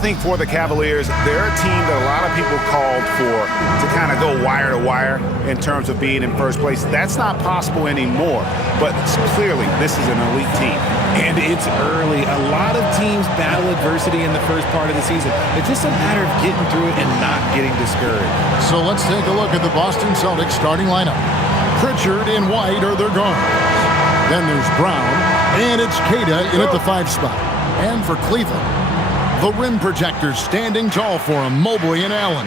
think for the Cavaliers, they're a team that a lot of people called for to kind of go wire to wire in terms of being in first place. That's not possible anymore, but clearly this is an elite team. And it's early. A lot of teams battle adversity in the first part of the season. It's just a matter of getting through it and not getting discouraged. So let's take a look at the Boston Celtics starting lineup. Pritchard and White are their guards. Then there's Brown, and it's Kata in at the 5 spot. And for Cleveland, the rim protectors standing tall for him, Mobley and Allen.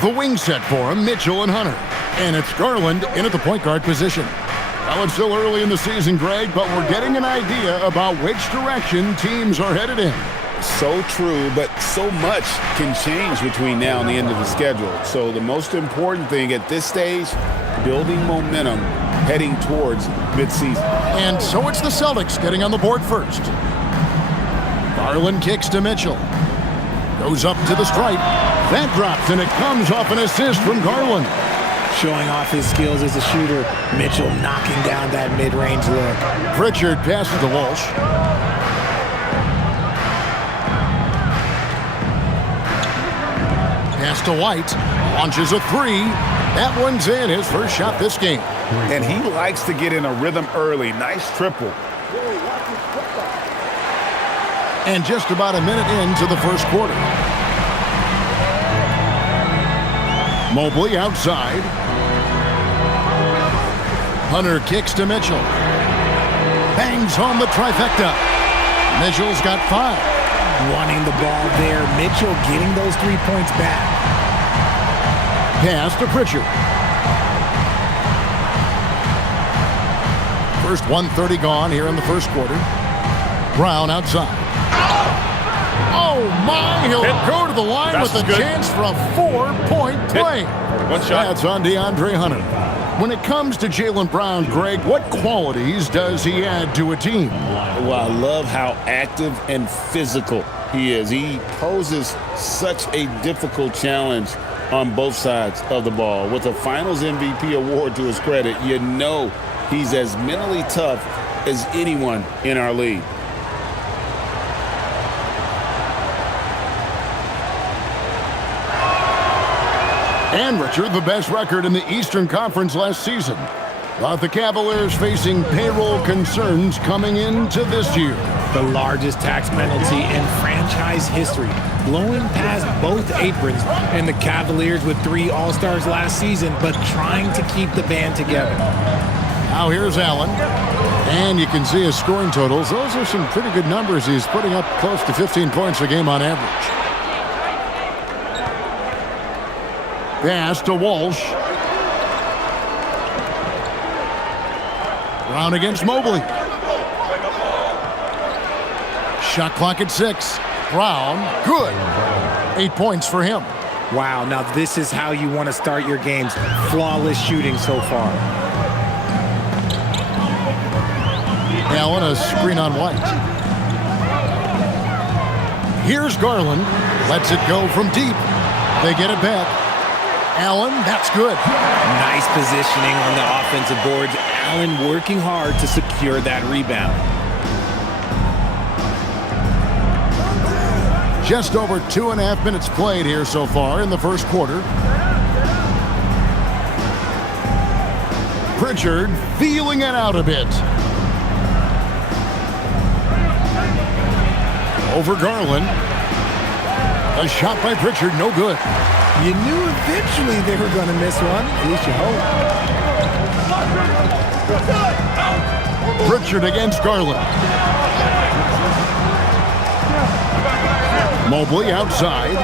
The wing set for him, Mitchell and Hunter. And it's Garland in at the point guard position. Well, it's still early in the season, Greg, but we're getting an idea about which direction teams are headed in. So true, but so much can change between now and the end of the schedule. So the most important thing at this stage, building momentum heading towards midseason. And so it's the Celtics getting on the board first. Garland kicks to Mitchell. Goes up to the stripe. That drops, and it comes off an assist from Garland. Showing off his skills as a shooter. Mitchell knocking down that mid-range look. Pritchard passes to Walsh. Pass to White. Launches a 3. That one's in, his first shot this game. And he likes to get in a rhythm early. Nice triple. And just about a minute into the first quarter. Mobley outside. Hunter kicks to Mitchell. Bangs on the trifecta. Mitchell's got 5. Wanting the ball there. Mitchell getting those 3 points back. Pass to Pritchard. First 1:30 gone here in the first quarter. Brown outside. Oh, my. He'll go to the line with a chance for a 4-point play. One shot. That's on DeAndre Hunter. When it comes to Jaylen Brown, Greg, what qualities does he add to a team? Well, I love how active and physical he is. He poses such a difficult challenge on both sides of the ball. With a Finals MVP award to his credit, you know he's as mentally tough as anyone in our league. And, Richard, the best record in the Eastern Conference last season. But the Cavaliers facing payroll concerns coming into this year. The largest tax penalty in franchise history, blowing past both aprons, and the Cavaliers with 3 All-Stars last season, but trying to keep the band together. Now here's Allen, and you can see his scoring totals. Those are some pretty good numbers. He's putting up close to 15 points a game on average. Pass to Walsh. Brown against Mobley. Shot clock at 6. Brown, good. 8 points for him. Wow, now this is how you want to start your games. Flawless shooting so far. Allen, a screen on White. Here's Garland. Lets it go from deep. They get it back. Allen, that's good. Nice positioning on the offensive boards. Allen working hard to secure that rebound. Just over 2.5 minutes played here so far in the first quarter. Pritchard feeling it out a bit. Over Garland. A shot by Pritchard, no good. You knew eventually they were going to miss one. At least you hope. Pritchard against Garland. Mobley outside.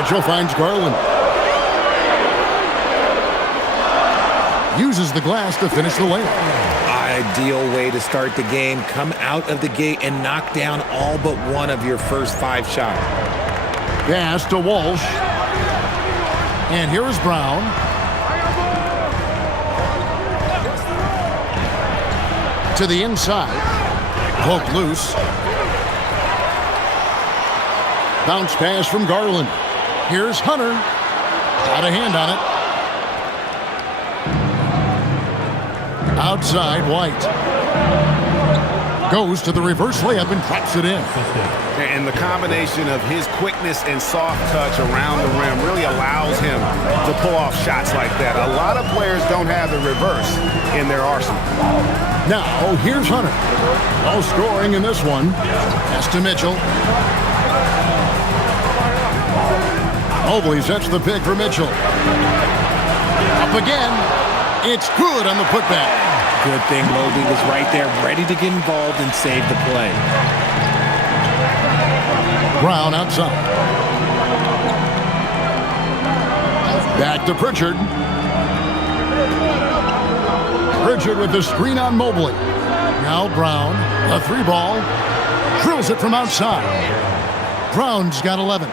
Mitchell finds Garland. Uses the glass to finish the layup. Ideal way to start the game. Come out of the gate and knock down all but one of your first 5 shots. Pass to Walsh. And here is Brown. To the inside. Poke loose. Bounce pass from Garland. Here's Hunter. Got a hand on it. Outside, White. Goes to the reverse layup and drops it in. And the combination of his quickness and soft touch around the rim really allows him to pull off shots like that. A lot of players don't have the reverse in their arsenal. Now, here's Hunter. No scoring in this one. Pass to Mitchell. Mobley sets the pick for Mitchell. Up again. It's good on the putback. Good thing Mobley was right there, ready to get involved and save the play. Brown outside. Back to Pritchard. Pritchard with the screen on Mobley. Now Brown, a three ball. Drills it from outside. Brown's got 11.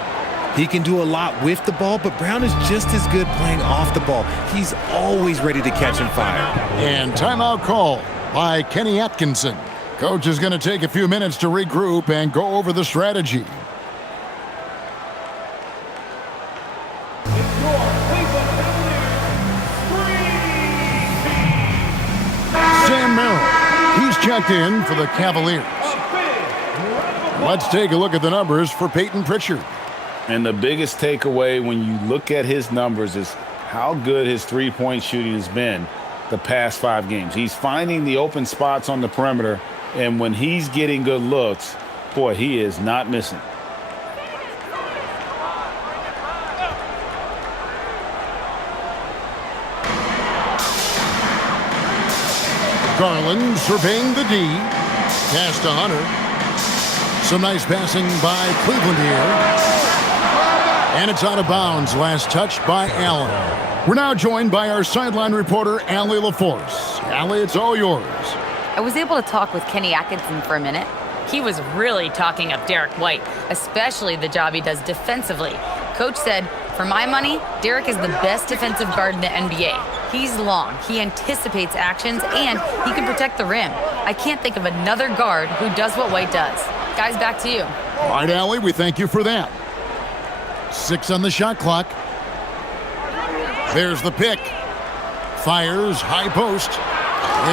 He can do a lot with the ball, but Brown is just as good playing off the ball. He's always ready to catch and fire. And timeout call by Kenny Atkinson. Coach is going to take a few minutes to regroup and go over the strategy. Sam Merrill, he's checked in for the Cavaliers. Let's take a look at the numbers for Peyton Pritchard. And the biggest takeaway when you look at his numbers is how good his three-point shooting has been the past 5 games. He's finding the open spots on the perimeter, and when he's getting good looks, boy, he is not missing. Garland surveying the D. Pass to Hunter. Some nice passing by Cleveland here. And it's out of bounds. Last touch by Allen. We're now joined by our sideline reporter, Allie LaForce. Allie, it's all yours. I was able to talk with Kenny Atkinson for a minute. He was really talking up Derek White, especially the job he does defensively. Coach said, for my money, Derek is the best defensive guard in the NBA. He's long, he anticipates actions, and he can protect the rim. I can't think of another guard who does what White does. Guys, back to you. All right, Allie, we thank you for that. 6 on the shot clock. There's the pick. Fires, high post.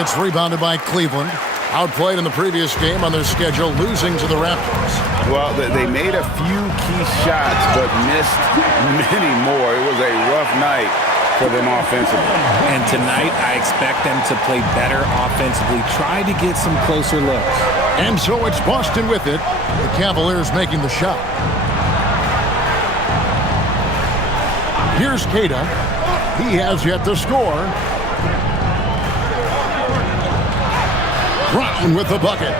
It's rebounded by Cleveland. Outplayed in the previous game on their schedule, losing to the Raptors. Well, they made a few key shots, but missed many more. It was a rough night for them offensively. And tonight, I expect them to play better offensively. Try to get some closer looks. And so it's Boston with it. The Cavaliers making the shot. Here's Kata. He has yet to score. Brown with the bucket.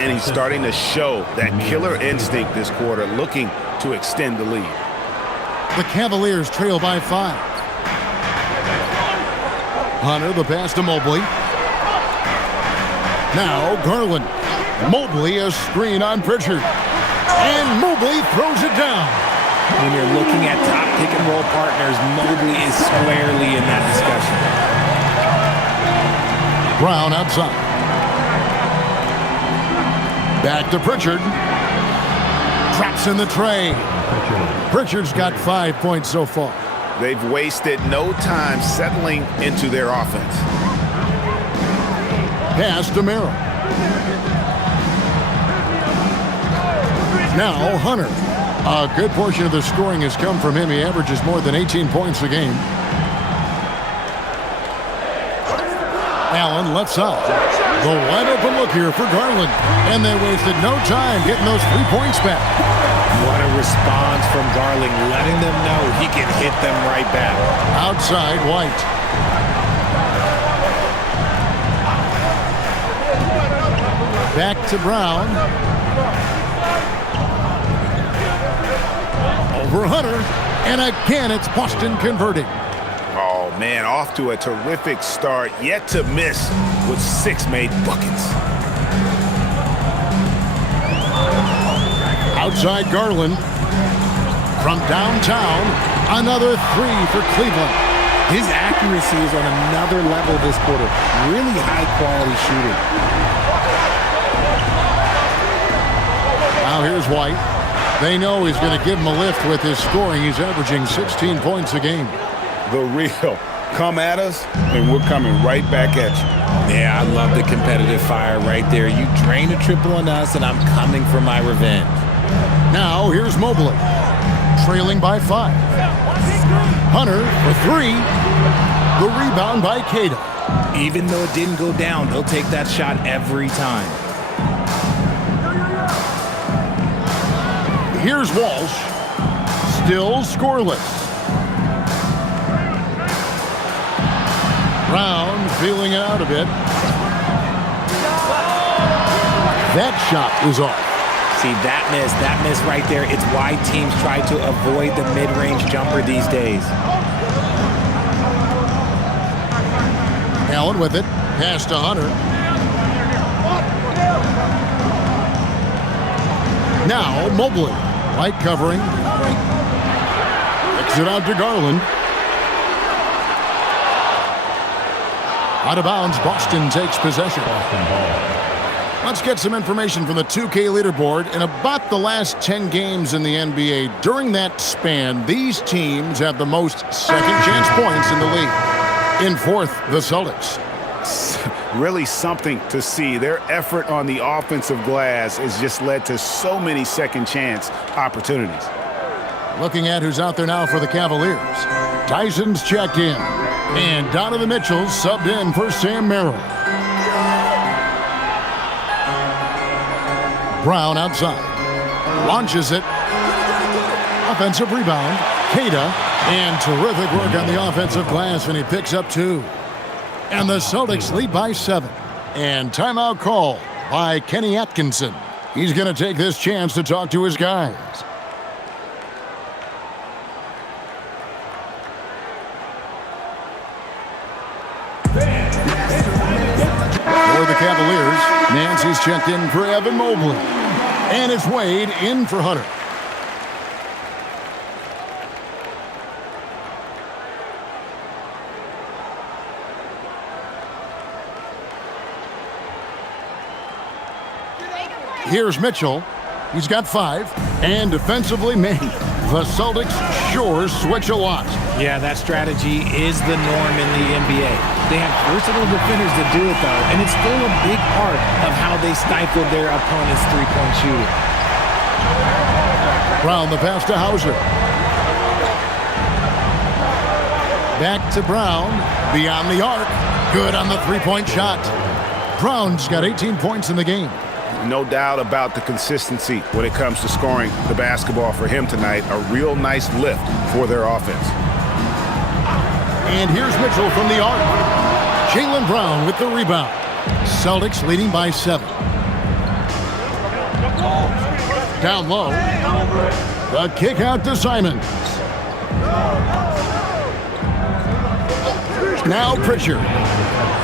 And he's starting to show that killer instinct this quarter, looking to extend the lead. The Cavaliers trail by 5. Hunter, the pass to Mobley. Now Garland. Mobley, a screen on Pritchard. And Mobley throws it down. When you're looking at top pick-and-roll partners, Mobley is squarely in that discussion. Brown outside. Back to Pritchard. Drops in the tray. Pritchard's got 5 points so far. They've wasted no time settling into their offense. Pass to Merrill. Now Hunter. A good portion of the scoring has come from him. He averages more than 18 points a game. Allen left side. The wide open look here for Garland. And they wasted no time getting those 3 points back. What a response from Garland, letting them know he can hit them right back. Outside White. Back to Brown. Over Hunter, and again it's Boston converting. Oh, man, off to a terrific start, yet to miss with 6 made buckets. Outside Garland. From downtown, another 3 for Cleveland. His accuracy is on another level this quarter. Really high-quality shooting. Now here's White. They know he's going to give him a lift with his scoring. He's averaging 16 points a game. The real come at us, and we're coming right back at you. Yeah, I love the competitive fire right there. You drain a triple on us, and I'm coming for my revenge. Now here's Mobley, trailing by 5. Hunter for 3. The rebound by Kata. Even though it didn't go down, they'll take that shot every time. Here's Walsh, still scoreless. Brown feeling it out a bit. That shot was off. See, that miss right there, it's why teams try to avoid the mid-range jumper these days. Allen with it, pass to Hunter. Now Mobley, light covering. Kicks it out to Garland. Out of bounds, Boston takes possession. Let's get some information from the 2K leaderboard. In about the last 10 games in the NBA, during that span, these teams have the most second-chance points in the league. In 4th, the Celtics. Really something to see. Their effort on the offensive glass has just led to so many second-chance opportunities. Looking at who's out there now for the Cavaliers. Tyson's checked in. And Donovan Mitchell subbed in for Sam Merrill. Brown outside. Launches it. Offensive rebound. Kata. And terrific work on the offensive glass, and he picks up 2. And the Celtics lead by 7. And timeout call by Kenny Atkinson. He's going to take this chance to talk to his guys. For the Cavaliers, Nancy's checked in for Evan Mobley. And it's Wade in for Hunter. Here's Mitchell. He's got 5. And defensively made. The Celtics sure switch a lot. Yeah, that strategy is the norm in the NBA. They have versatile defenders to do it, though, and it's still a big part of how they stifled their opponent's three-point shooting. Brown, the pass to Hauser. Back to Brown. Beyond the arc. Good on the three-point shot. Brown's got 18 points in the game. No doubt about the consistency when it comes to scoring the basketball for him tonight. A real nice lift for their offense. And here's Mitchell from the arc. Jaylen Brown with the rebound. Celtics leading by 7. Down low. The kick out to Simons. Now Pritchard.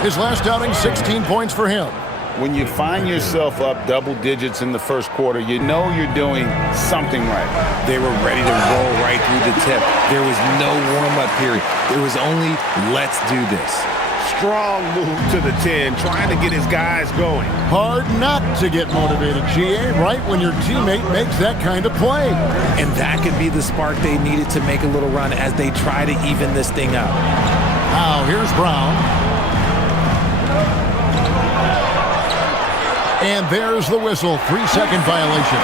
His last outing, 16 points for him. When you find yourself up double digits in the first quarter, you know you're doing something right. They were ready to roll right through the tip. There was no warm-up period. There was only, let's do this. Strong move to the 10, trying to get his guys going. Hard not to get motivated, GA, right when your teammate makes that kind of play. And that could be the spark they needed to make a little run as they try to even this thing up. Now here's Brown. And there's the whistle, 3-second violation.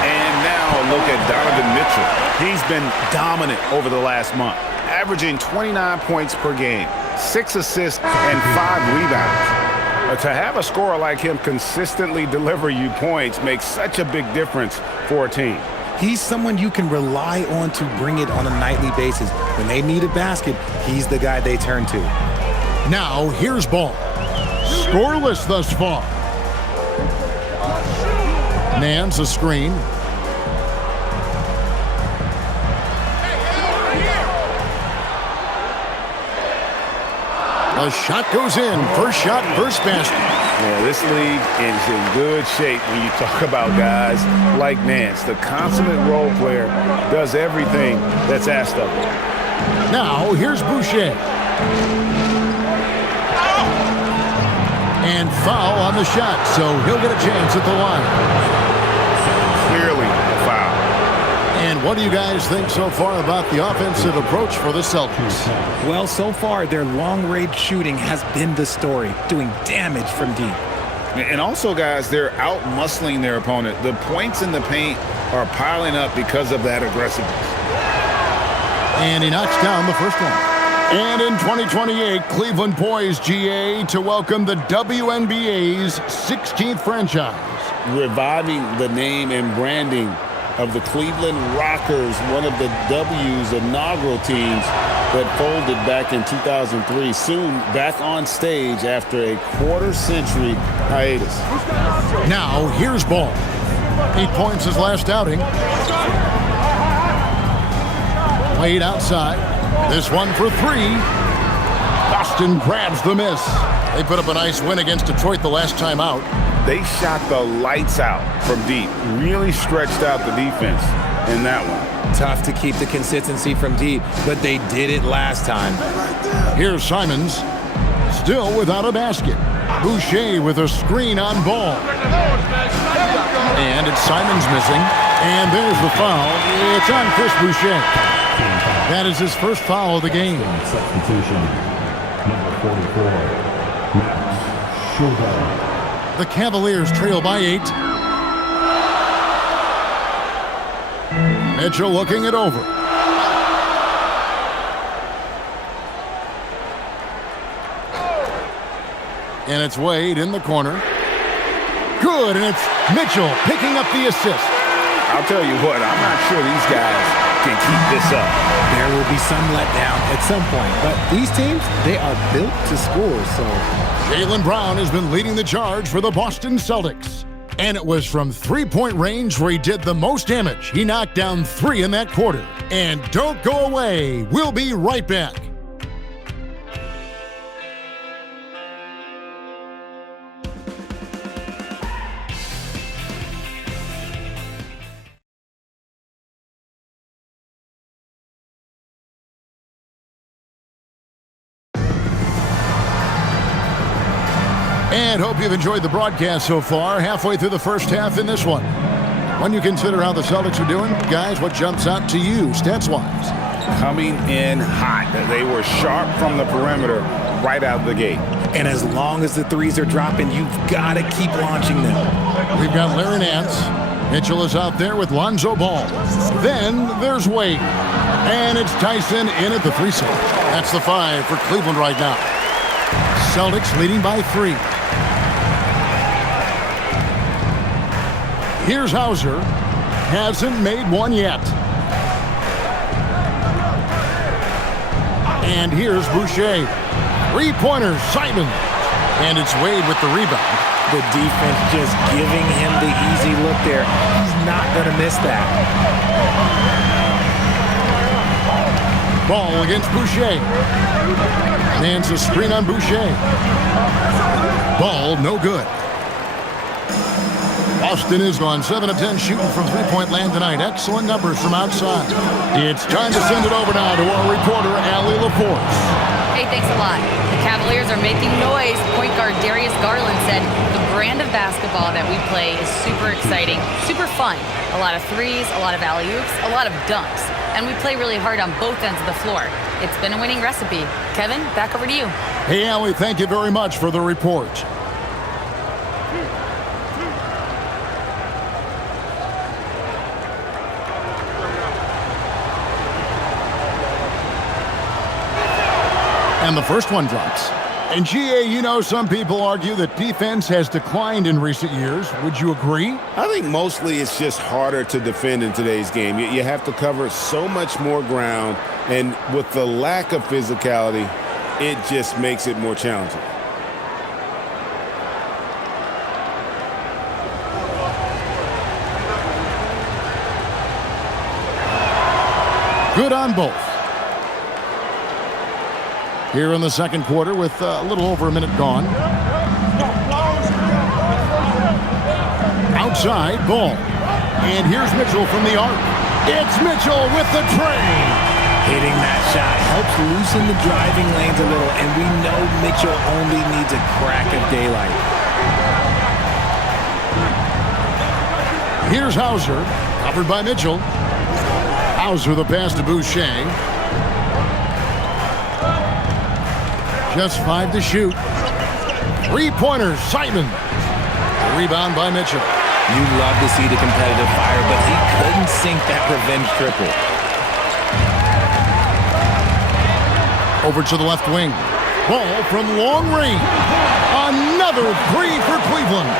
And now a look at Donovan Mitchell. He's been dominant over the last month, averaging 29 points per game, 6 assists, and 5 rebounds. To have a scorer like him consistently deliver you points makes such a big difference for a team. He's someone you can rely on to bring it on a nightly basis. When they need a basket, he's the guy they turn to. Now here's Ball. Scoreless thus far. Nance a screen. The shot goes in. First shot, first basket. Yeah, this league is in good shape when you talk about guys like Nance. The consummate role player does everything that's asked of him. Now here's Boucher. And foul on the shot, so he'll get a chance at the line. Clearly a foul. And What do you guys think so far about the offensive approach for the Celtics? Well, so far, their long-range shooting has been the story, doing damage from deep. And also, guys, they're out-muscling their opponent. The points in the paint are piling up because of that aggressiveness. And he knocks down the first one. And in 2028, Cleveland poised, GA, to welcome the WNBA's 16th franchise. Reviving the name and branding of the Cleveland Rockers, one of the W's inaugural teams that folded back in 2003, soon back on stage after a quarter-century hiatus. Now, here's Ball. 8 points his last outing. Played outside. This one for 3. Boston grabs the miss. They put up a nice win against Detroit the last time out. They shot the lights out from deep, really stretched out the defense in that one. Tough to keep the consistency from deep, but they did it last time. Here's Simons, still without a basket. Boucher with a screen on Ball. And it's Simons missing. And there's the foul. It's on Chris Boucher. That is his first foul of the game. Substitution, number 44, Max Schubert. The Cavaliers trail by 8. Mitchell looking it over. And it's Wade in the corner. Good, and it's Mitchell picking up the assist. I'll tell you what, I'm not sure these guys can keep this up. There will be some letdown at some point, but these teams, they are built to score, so... Jaylen Brown has been leading the charge for the Boston Celtics. And it was from three-point range where he did the most damage. He knocked down 3 in that quarter. And don't go away. We'll be right back. And hope you've enjoyed the broadcast so far. Halfway through the first half in this one. When you consider how the Celtics are doing, guys, what jumps out to you stats-wise? Coming in hot. They were sharp from the perimeter right out the gate. And as long as the threes are dropping, you've got to keep launching them. We've got Larry Nance. Mitchell is out there with Lonzo Ball. Then there's Wade. And it's Tyson in at the 3 set. That's the 5 for Cleveland right now. Celtics leading by 3. Here's Hauser. Hasn't made one yet. And here's Boucher. 3-pointers, Simon. And it's Wade with the rebound. The defense just giving him the easy look there. He's not going to miss that. Ball against Boucher. Nance a screen on Boucher. Ball no good. Boston is on 7 of 10 shooting from three-point land tonight. Excellent numbers from outside. It's time to send it over now to our reporter, Allie LaForce. Hey, thanks a lot. The Cavaliers are making noise. Point guard Darius Garland said the brand of basketball that we play is super exciting, super fun. A lot of threes, a lot of alley-oops, a lot of dunks. And we play really hard on both ends of the floor. It's been a winning recipe. Kevin, back over to you. Hey, Allie, thank you very much for the report. And the first one drops. And GA, you know, some people argue that defense has declined in recent years. Would you agree? I think mostly it's just harder to defend in today's game. You have to cover so much more ground, and with the lack of physicality, it just makes it more challenging. Good on both. Here in the second quarter with a little over a minute gone. Outside, Ball. And here's Mitchell from the arc. It's Mitchell with the tray. Hitting that shot helps loosen the driving lanes a little, and we know Mitchell only needs a crack of daylight. Here's Hauser, covered by Mitchell. Bowser the pass to Boucher. Just 5 to shoot. Three-pointer, Simon. Rebound by Mitchell. You love to see the competitive fire, but he couldn't sink that revenge triple. Over to the left wing. Ball from long range. Another three for Cleveland.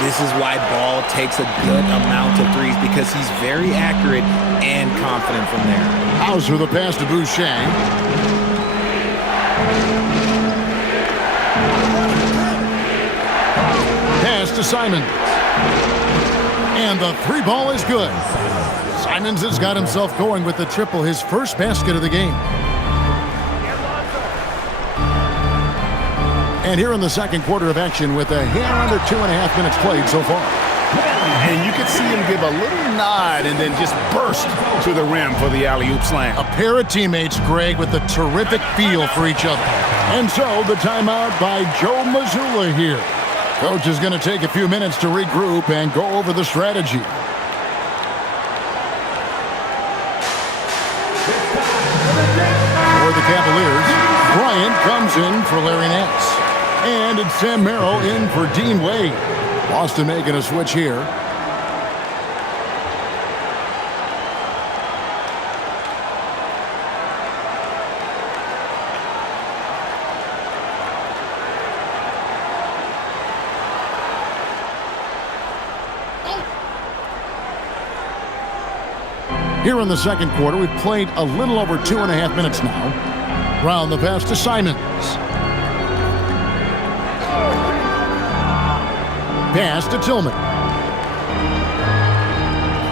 This is why Ball takes a good amount of threes, because he's very accurate and confident from there. Bowser the pass to Boucher. Pass to Simons. And the three ball is good. Simons has got himself going with the triple, his first basket of the game. And here in the second quarter of action with a hair under 2.5 minutes played so far. And you can see him give a little nod and then just burst to the rim for the alley-oop slam. A pair of teammates, Greg, with a terrific feel for each other. And so the timeout by Joe Mazzulla here. Coach is going to take a few minutes to regroup and go over the strategy. For the Cavaliers, Bryant comes in for Larry Nance. And it's Sam Merrill in for Dean Wade. Boston making a switch here. Here in the second quarter, we've played a little over 2.5 minutes now. Brown the pass to Simons. Pass to Tillman.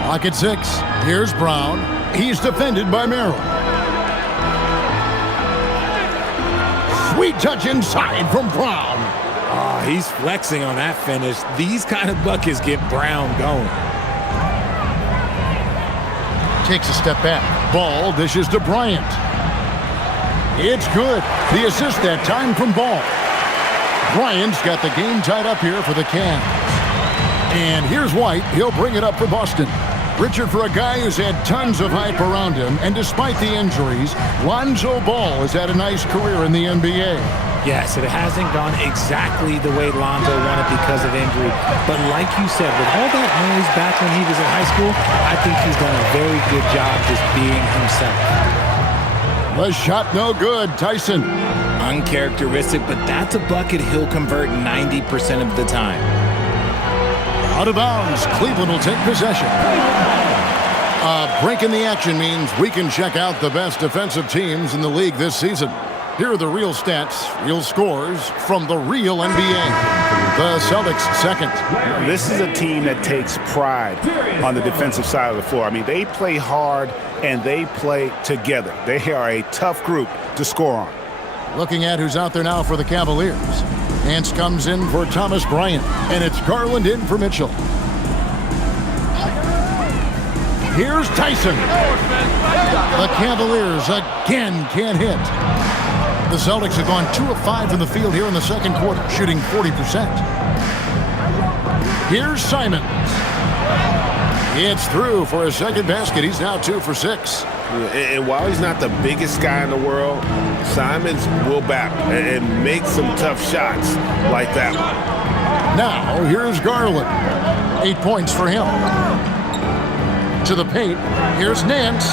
Clock at 6. Here's Brown. He's defended by Merrill. Sweet touch inside from Brown. Oh, he's flexing on that finish. These kind of buckets get Brown going. Takes a step back. Ball dishes to Bryant. It's good. The assist that time from Ball. Bryant's got the game tied up here for the Cavs. And here's White. He'll bring it up for Boston. Richard, for a guy who's had tons of hype around him, and despite the injuries, Lonzo Ball has had a nice career in the NBA. Yes, it hasn't gone exactly the way Lonzo wanted because of injury. But like you said, with all that noise back when he was in high school, I think he's done a very good job just being himself. The shot no good. Tyson. Uncharacteristic, but that's a bucket he'll convert 90% of the time. Out of bounds. Cleveland will take possession. A break in the action means we can check out the best defensive teams in the league this season. Here are the real stats, real scores from the real NBA. The Celtics second. This is a team that takes pride on the defensive side of the floor. I mean, they play hard and they play together. They are a tough group to score on. Looking at who's out there now for the Cavaliers. Nance comes in for Thomas Bryant, and it's Garland in for Mitchell. Here's Tyson. The Cavaliers again can't hit. The Celtics have gone 2 of 5 from the field here in the second quarter, shooting 40%. Here's Simons. It's through for a second basket. He's now 2 for 6. And while he's not the biggest guy in the world, Simons will battle and make some tough shots like that one. Now, here's Garland. 8 points for him. To the paint, here's Nance.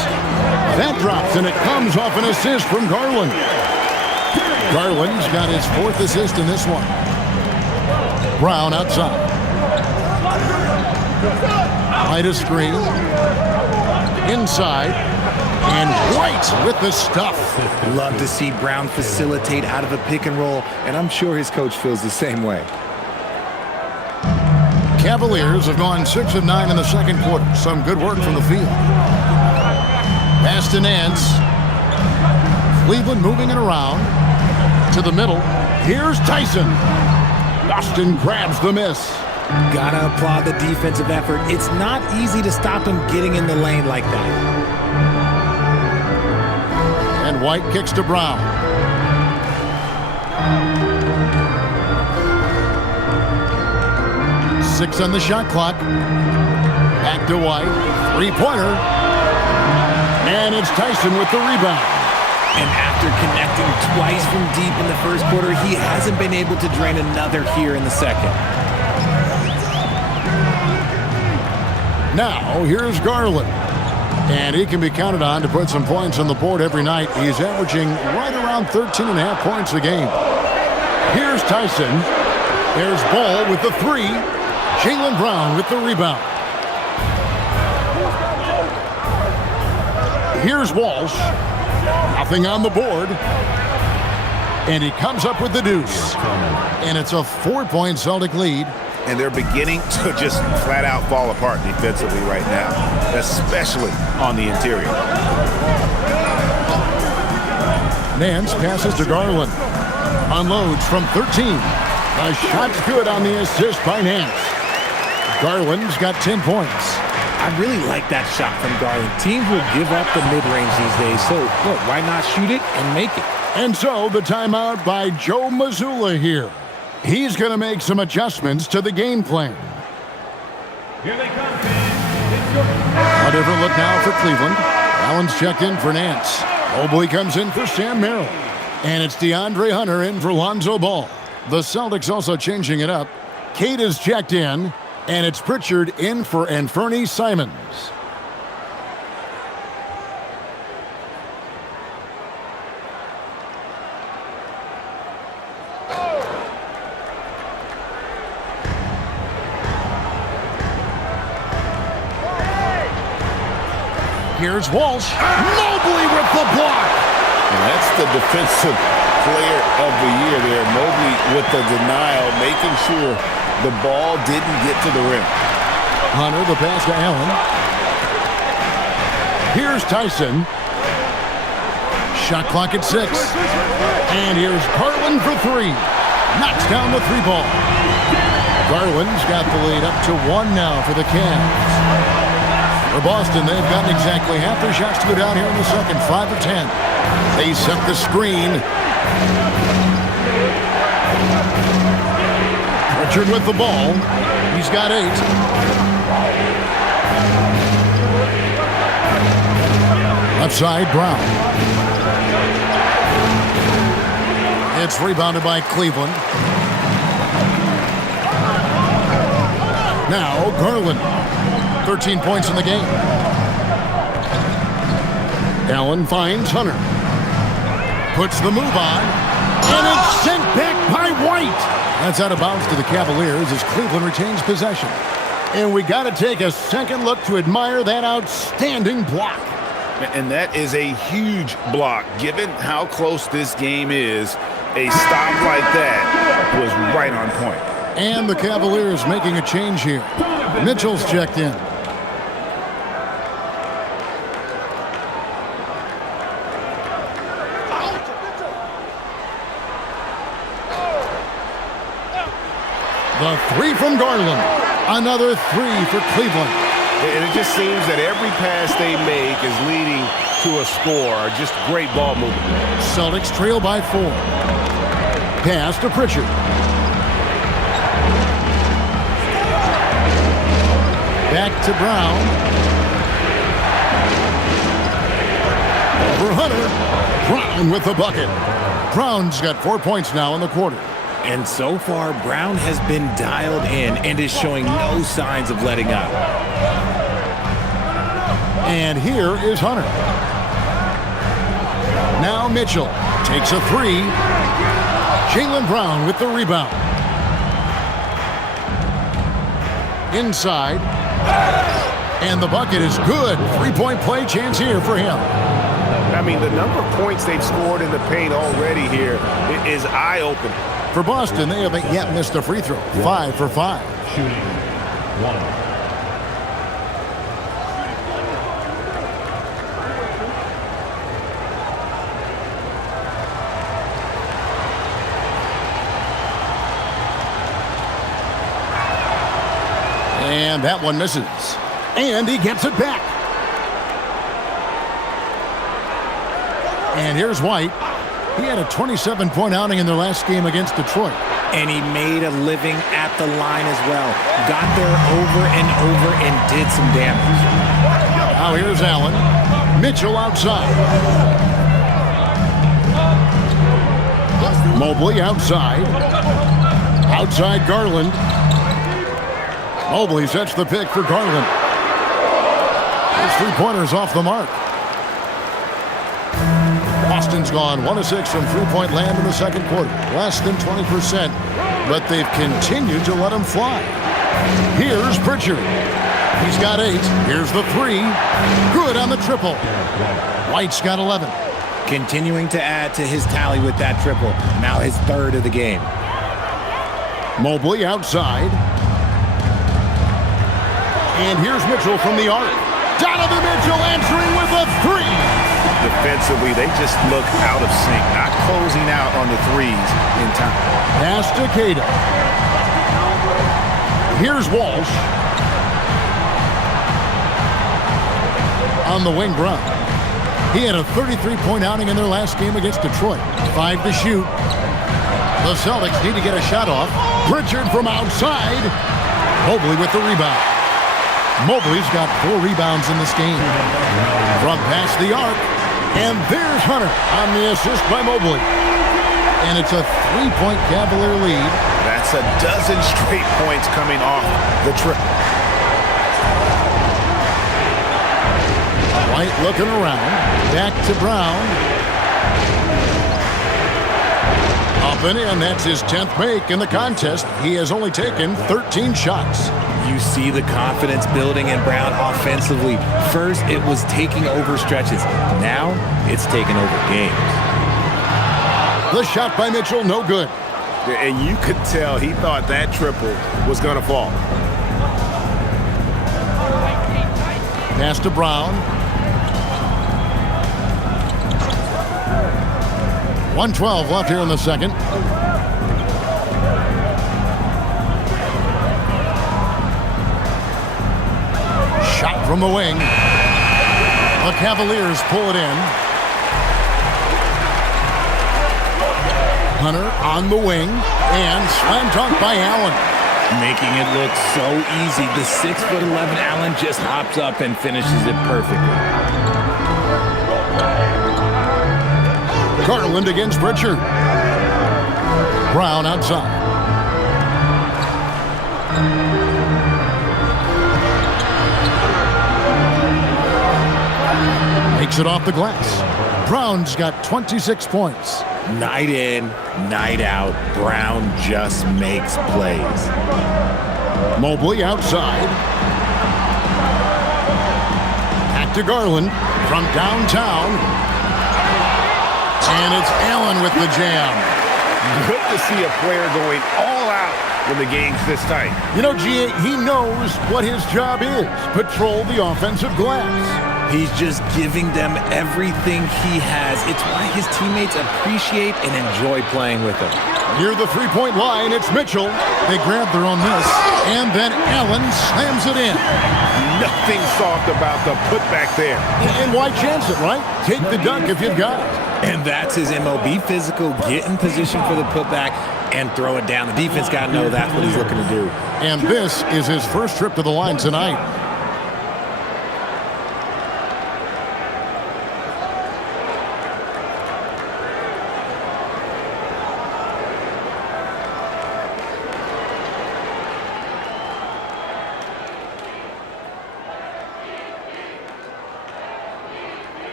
That drops, and it comes off an assist from Garland. Garland's got his 4th assist in this one. Brown outside. Right a screen. Inside. And White with the stuff. Love to see Brown facilitate out of a pick and roll, and I'm sure his coach feels the same way. Cavaliers have gone 6 of 9 in the second quarter. Some good work from the field. Pass to Nance. Cleveland moving it around. To the middle. Here's Tyson. Boston grabs the miss. Gotta applaud the defensive effort. It's not easy to stop him getting in the lane like that. And White kicks to Brown. Six on the shot clock. Back to White. Three-pointer. And it's Tyson with the rebound. And after connecting twice from deep in the first quarter, he hasn't been able to drain another here in the second. Now, here's Garland. And he can be counted on to put some points on the board every night. He's averaging right around 13.5 points a game. Here's Tyson. There's Ball with the three. Jaylen Brown with the rebound. Here's Walsh. Nothing on the board. And he comes up with the deuce. And it's a 4-point Celtic lead. And they're beginning to just flat out fall apart defensively right now, especially on the interior. Nance passes to Garland. Unloads from 13. A shot's good on the assist by Nance. Garland's got 10 points. I really like that shot from Garland. Teams will give up the mid-range these days, so look, why not shoot it and make it? And so the timeout by Joe Mazzulla here. He's going to make some adjustments to the game plan. Here they come, fans. A different look now for Cleveland. Allen's checked in for Nance. Mobley comes in for Sam Merrill. And it's DeAndre Hunter in for Lonzo Ball. The Celtics also changing it up. Kate is checked in. And it's Pritchard in for Anfernee Simons. Here's Walsh. Mobley with the block. And that's the defensive player of the year there. Mobley with the denial, making sure the ball didn't get to the rim. Hunter, the pass to Allen. Here's Tyson. Shot clock at 6. And here's Garland for 3. Knocks down the 3 ball. Garland's got the lead up to 1 now for the Cavs. For Boston, they've gotten exactly half their shots to go down here in the second, 5 of 10. They set the screen. Pritchard with the ball. He's got 8. Left side, Brown. It's rebounded by Cleveland. Now, Garland. 13 points in the game. Allen finds Hunter. Puts the move on. And it's sent back by White. That's out of bounds to the Cavaliers as Cleveland retains possession. And we got to take a second look to admire that outstanding block. And that is a huge block. Given how close this game is, a stop like that was right on point. And the Cavaliers making a change here. Mitchell's checked in. The 3 from Garland. Another 3 for Cleveland. And it just seems that every pass they make is leading to a score. Just great ball movement. Celtics trail by 4. Pass to Pritchard. Back to Brown. Over Hunter. Brown with the bucket. Brown's got 4 points now in the quarter. And so far, Brown has been dialed in and is showing no signs of letting up. And here is Hunter. Now Mitchell takes a 3. Jaylen Brown with the rebound. Inside. And the bucket is good. 3-point play chance here for him. I mean, the number of points they've scored in the paint already here is eye-opening. For Boston, they haven't yet missed a free throw. 5 for 5. Shooting 1. And that one misses. And he gets it back. And here's White. He had a 27-point outing in their last game against Detroit. And he made a living at the line as well. Got there over and over and did some damage. Now here's Allen. Mitchell outside. Mobley outside. Outside Garland. Mobley sets the pick for Garland. His three-pointers off the mark. Boston's gone 1 of 6 from three-point land in the second quarter. Less than 20%, but they've continued to let him fly. Here's Pritchard. He's got 8. Here's the 3. Good on the triple. White's got 11. Continuing to add to his tally with that triple. Now his third of the game. Mobley outside. And here's Mitchell from the arc. Donovan Mitchell answering with a 3. Defensively, they just look out of sync, not closing out on the threes in time. Pass to Kata. Here's Walsh. On the wing, Brown. He had a 33-point outing in their last game against Detroit. 5 to shoot. The Celtics need to get a shot off. Pritchard from outside. Mobley with the rebound. Mobley's got 4 rebounds in this game. From past the arc. And there's Hunter on the assist by Mobley. And it's a 3-point Cavalier lead. That's a dozen straight points coming off the trip. White looking around. Back to Brown. Up and in. That's his 10th make in the contest. He has only taken 13 shots. You see the confidence building in Brown offensively. First, it was taking over stretches. Now, it's taking over games. The shot by Mitchell, no good. And you could tell he thought that triple was going to fall. Pass to Brown. 1:12 left here in the second. Shot from the wing. The Cavaliers pull it in. Hunter on the wing. And slam dunk by Allen. Making it look so easy. The 6'11" Allen just hops up and finishes it perfectly. Garland against Pritchard. Brown outside. Makes it off the glass. Brown's got 26 points. Night in, night out, Brown just makes plays. Mobley outside. Back to Garland from downtown. And it's Allen with the jam. Good to see a player going all out when the game's this tight. You know, G.A., he knows what his job is. Patrol the offensive glass. He's just giving them everything he has. It's why his teammates appreciate and enjoy playing with him. Near the three-point line, it's Mitchell. They grab their own miss. And then Allen slams it in. Nothing soft about the putback there. And why chance it, right? Take the dunk if you've got it. And that's his MO. Be physical, get in position for the putback, and throw it down. The defense got to know that's what he's looking to do. And this is his first trip to the line tonight.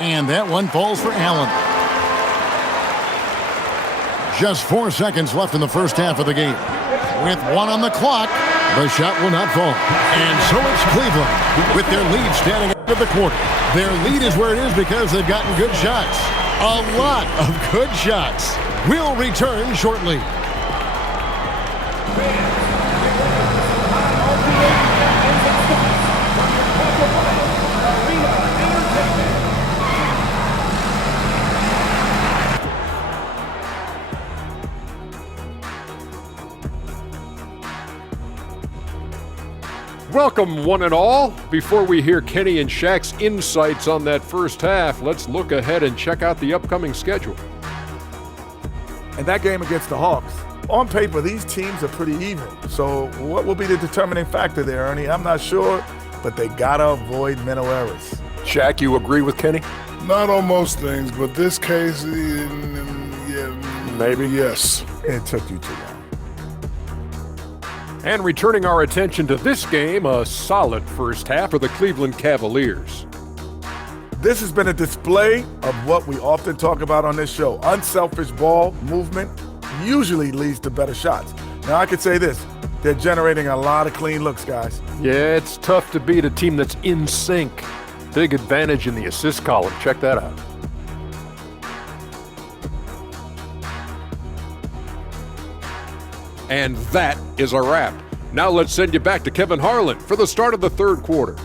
And that one falls for Allen. Just 4 seconds left in the first half of the game. With 1 on the clock, the shot will not fall. And so it's Cleveland with their lead standing at the quarter. Their lead is where it is because they've gotten good shots. A lot of good shots. We'll return shortly. Welcome, one and all. Before we hear Kenny and Shaq's insights on that first half, let's look ahead and check out the upcoming schedule. And that game against the Hawks, on paper, these teams are pretty even. So what will be the determining factor there, Ernie? I'm not sure, but they got to avoid mental errors. Shaq, you agree with Kenny? Not on most things, but this case, yeah, Maybe. yes. It took you too long. And returning our attention to this game, a solid first half for the Cleveland Cavaliers. This has been a display of what we often talk about on this show. Unselfish ball movement usually leads to better shots. Now, I could say this. They're generating a lot of clean looks, guys. Yeah, it's tough to beat a team that's in sync. Big advantage in the assist column. Check that out. And that is a wrap. Now let's send you back to Kevin Harlan for the start of the third quarter.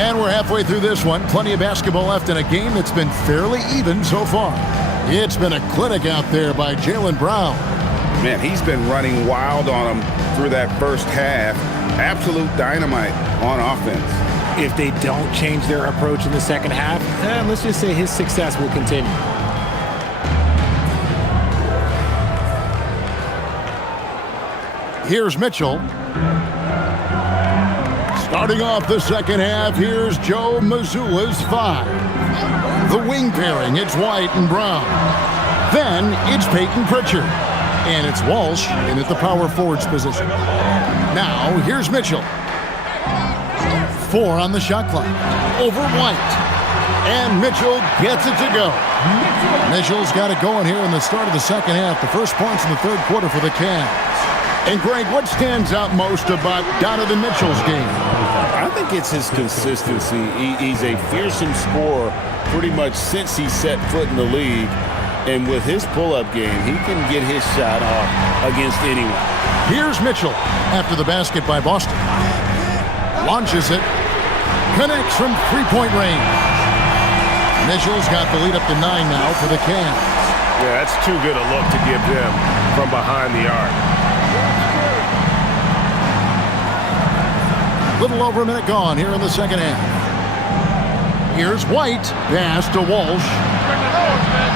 And we're halfway through this one. Plenty of basketball left in a game that's been fairly even so far. It's been a clinic out there by Jaylen Brown. Man, he's been running wild on him through that first half. Absolute dynamite on offense. If they don't change their approach in the second half, let's just say his success will continue. Here's Mitchell. Starting off the second half, here's Joe Mazzulla's 5. The wing pairing, it's White and Brown. Then it's Peyton Pritchard. And it's Walsh in at the power forwards position. Now, here's Mitchell. 4 on the shot clock. Over White. And Mitchell gets it to go. Mitchell's got it going here in the start of the second half. The first points in the third quarter for the Cavs. And Greg, what stands out most about Donovan Mitchell's game? I think it's his consistency. He's a fearsome scorer pretty much since he set foot in the league. And with his pull-up game, he can get his shot off against anyone. Here's Mitchell after the basket by Boston. Launches it. Connects from three-point range. Mitchell's got the lead up to 9 now for the Cavs. Yeah, that's too good a look to give them from behind the arc. Little over a minute gone here in the second half. Here's White. Pass to Walsh.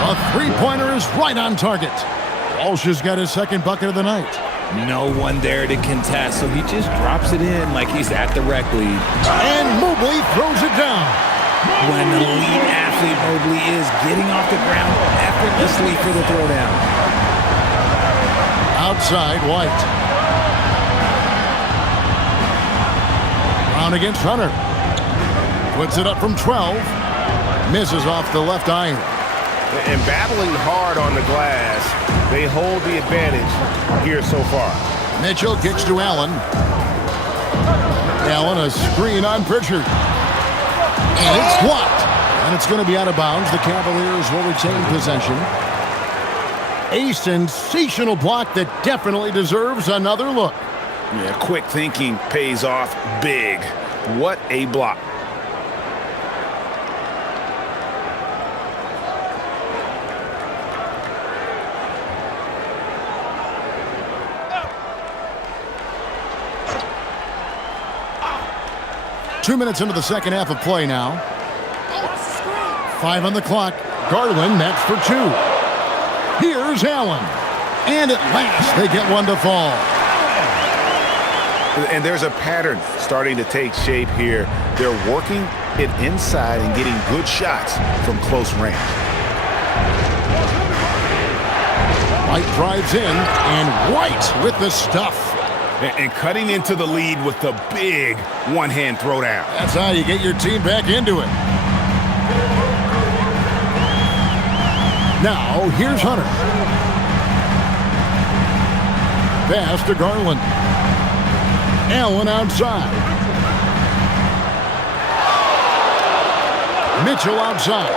A three-pointer is right on target. Walsh has got his second bucket of the night. No one there to contest, so he just drops it in like he's at the rec league. And Mobley throws it down. When the elite athlete Mobley is getting off the ground effortlessly for the throwdown. Outside, White. Brown against Hunter. Puts it up from 12. Misses off the left iron. And battling hard on the glass, they hold the advantage here so far. Mitchell kicks to Allen. Allen, a screen on Pritchard. And it's blocked. And it's going to be out of bounds. The Cavaliers will retain possession. A sensational block that definitely deserves another look. Yeah, quick thinking pays off big. What a block. Two minutes into the second half of play now. 5 on the clock. Garland, that's for 2. Here's Allen. And at last, they get one to fall. And there's a pattern starting to take shape here. They're working it inside and getting good shots from close range. White drives in, and White with the stuff. And cutting into the lead with the big one-hand throwdown. That's how you get your team back into it. Now, here's Hunter. Pass to Garland. Allen outside. Mitchell outside.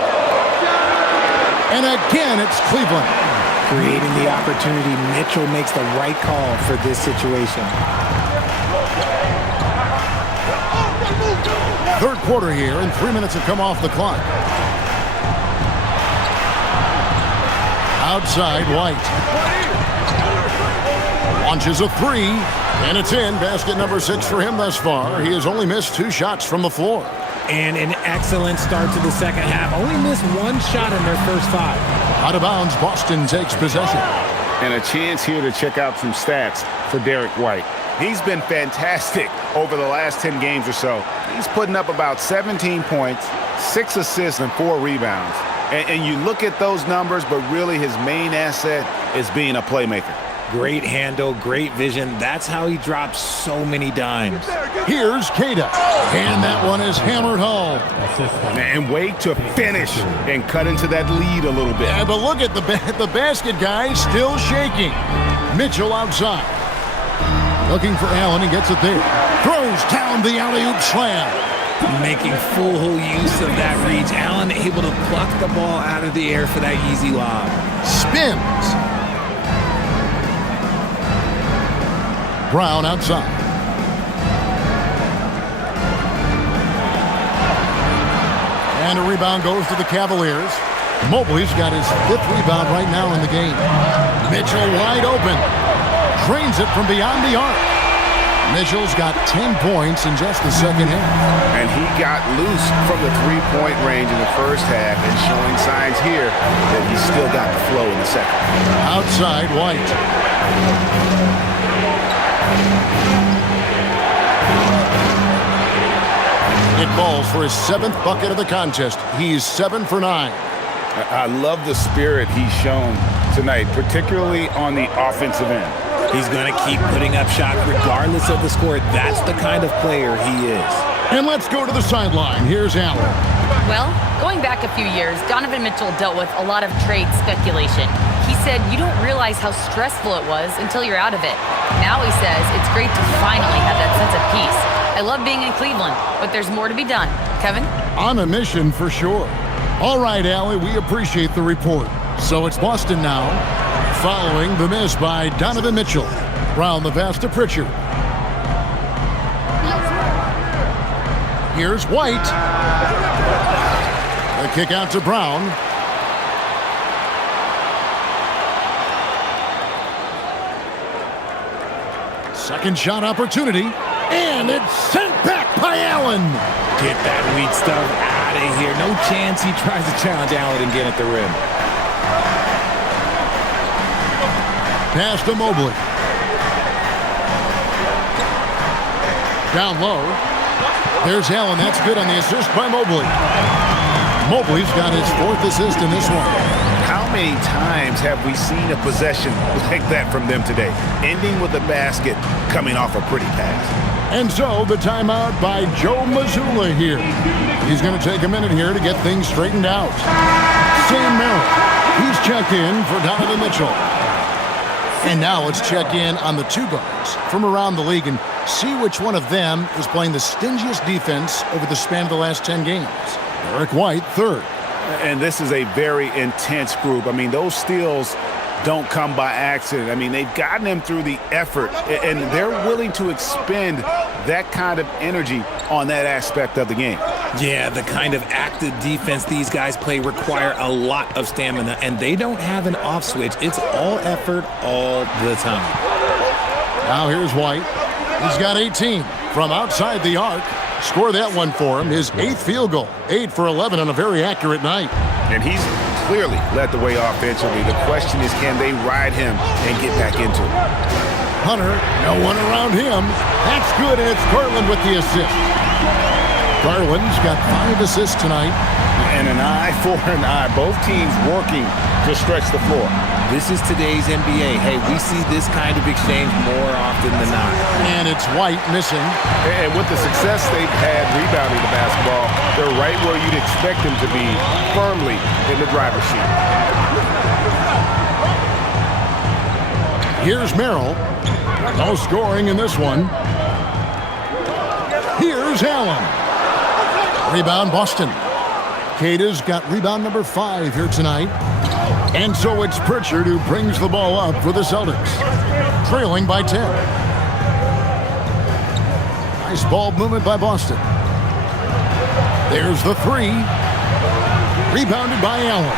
And again, it's Cleveland. Creating the opportunity, Mitchell makes the right call for this situation. Third quarter here, and 3 minutes have come off the clock. Outside, White. Launches a 3, and it's in. Basket number 6 for him thus far. He has only missed 2 shots from the floor. and an excellent start to the second half. Only missed one shot in their first 5. Out of bounds, Boston takes possession. And a chance here to check out some stats for Derek White. He's been fantastic over the last 10 games or so. He's putting up about 17 points, 6 assists, and 4 rebounds. And you look at those numbers, but really his main asset is being a playmaker. Great handle, great vision. That's how he drops so many dimes. Here's Kata, and that one is hammered home. And wait to finish and cut into that lead a little bit. Yeah, but look at the basket guy still shaking. Mitchell outside. Looking for Allen and gets it there. Throws down the alley-oop slam. Making full use of that reach. Allen able to pluck the ball out of the air for that easy lob. Spins. Brown outside. And a rebound goes to the Cavaliers. Mobley's got his 5th rebound right now in the game. Mitchell wide open. Drains it from beyond the arc. Mitchell's got 10 points in just the second half. And he got loose from the three-point range in the first half and showing signs here that he's still got the flow in the second. Outside, White. It falls for his 7th bucket of the contest. He's 7 for 9. I love the spirit he's shown tonight, particularly on the offensive end. He's going to keep putting up shots regardless of the score. That's the kind of player he is. And let's go to the sideline. Here's Allen. Well, going back a few years, Donovan Mitchell dealt with a lot of trade speculation. He said you don't realize how stressful it was until you're out of it. Now he says it's great to finally have that sense of peace. I love being in Cleveland, but there's more to be done. Kevin? On a mission for sure. All right, Allie, we appreciate the report. So it's Boston now, following the miss by Donovan Mitchell. Brown the pass to Pritchard. Here's White. The kick out to Brown. Second shot opportunity. And it's sent back by Allen. Get that weak stuff out of here. No chance he tries to challenge Allen and get at the rim. Pass to Mobley. Down low. There's Allen. That's good on the assist by Mobley. Mobley's got his 4th assist in this one. How many times have we seen a possession like that from them today? Ending with a basket, coming off a pretty pass. And so the timeout by Joe Mazzulla here. He's going to take a minute here to get things straightened out. Sam Merrill. He's checked in for Donovan Mitchell. And now let's check in on the 2 guards from around the league and see which one of them is playing the stingiest defense over the span of the last 10 games. Derek White, 3rd. And this is a very intense group. I mean, those steals don't come by accident. I mean, they've gotten them through the effort, and they're willing to expend that kind of energy on that aspect of the game. Yeah, the kind of active defense these guys play require a lot of stamina, and they don't have an off switch. It's all effort all the time. Now here's White. He's got 18 from outside the arc. Score that one for him. His 8th field goal. 8 for 11 on a very accurate night. And he's clearly led the way offensively. The question is, can they ride him and get back into it? Hunter, no one around him. That's good, and it's Garland with the assist. Garland's got 5 assists tonight. And an eye for an eye. Both teams working to stretch the floor. This is today's NBA. Hey, we see this kind of exchange more often than not. And it's White missing. And with the success they've had rebounding the basketball, they're right where you'd expect them to be, firmly in the driver's seat. Here's Merrill. No scoring in this one. Here's Allen. Rebound Boston. Kata's got rebound number 5 here tonight. And so it's Pritchard who brings the ball up for the Celtics. Trailing by 10. Nice ball movement by Boston. There's the 3. Rebounded by Allen.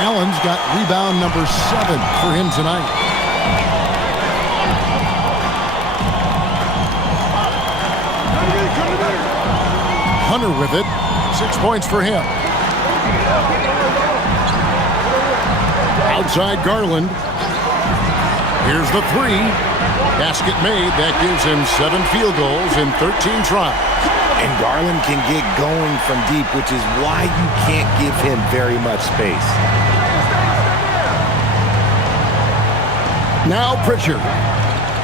Allen's got rebound number 7 for him tonight. Hunter with it. 6 points for him. Outside Garland. Here's the three. Basket made. That gives him 7 field goals in 13 tries. And Garland can get going from deep, which is why you can't give him very much space. Now Pritchard.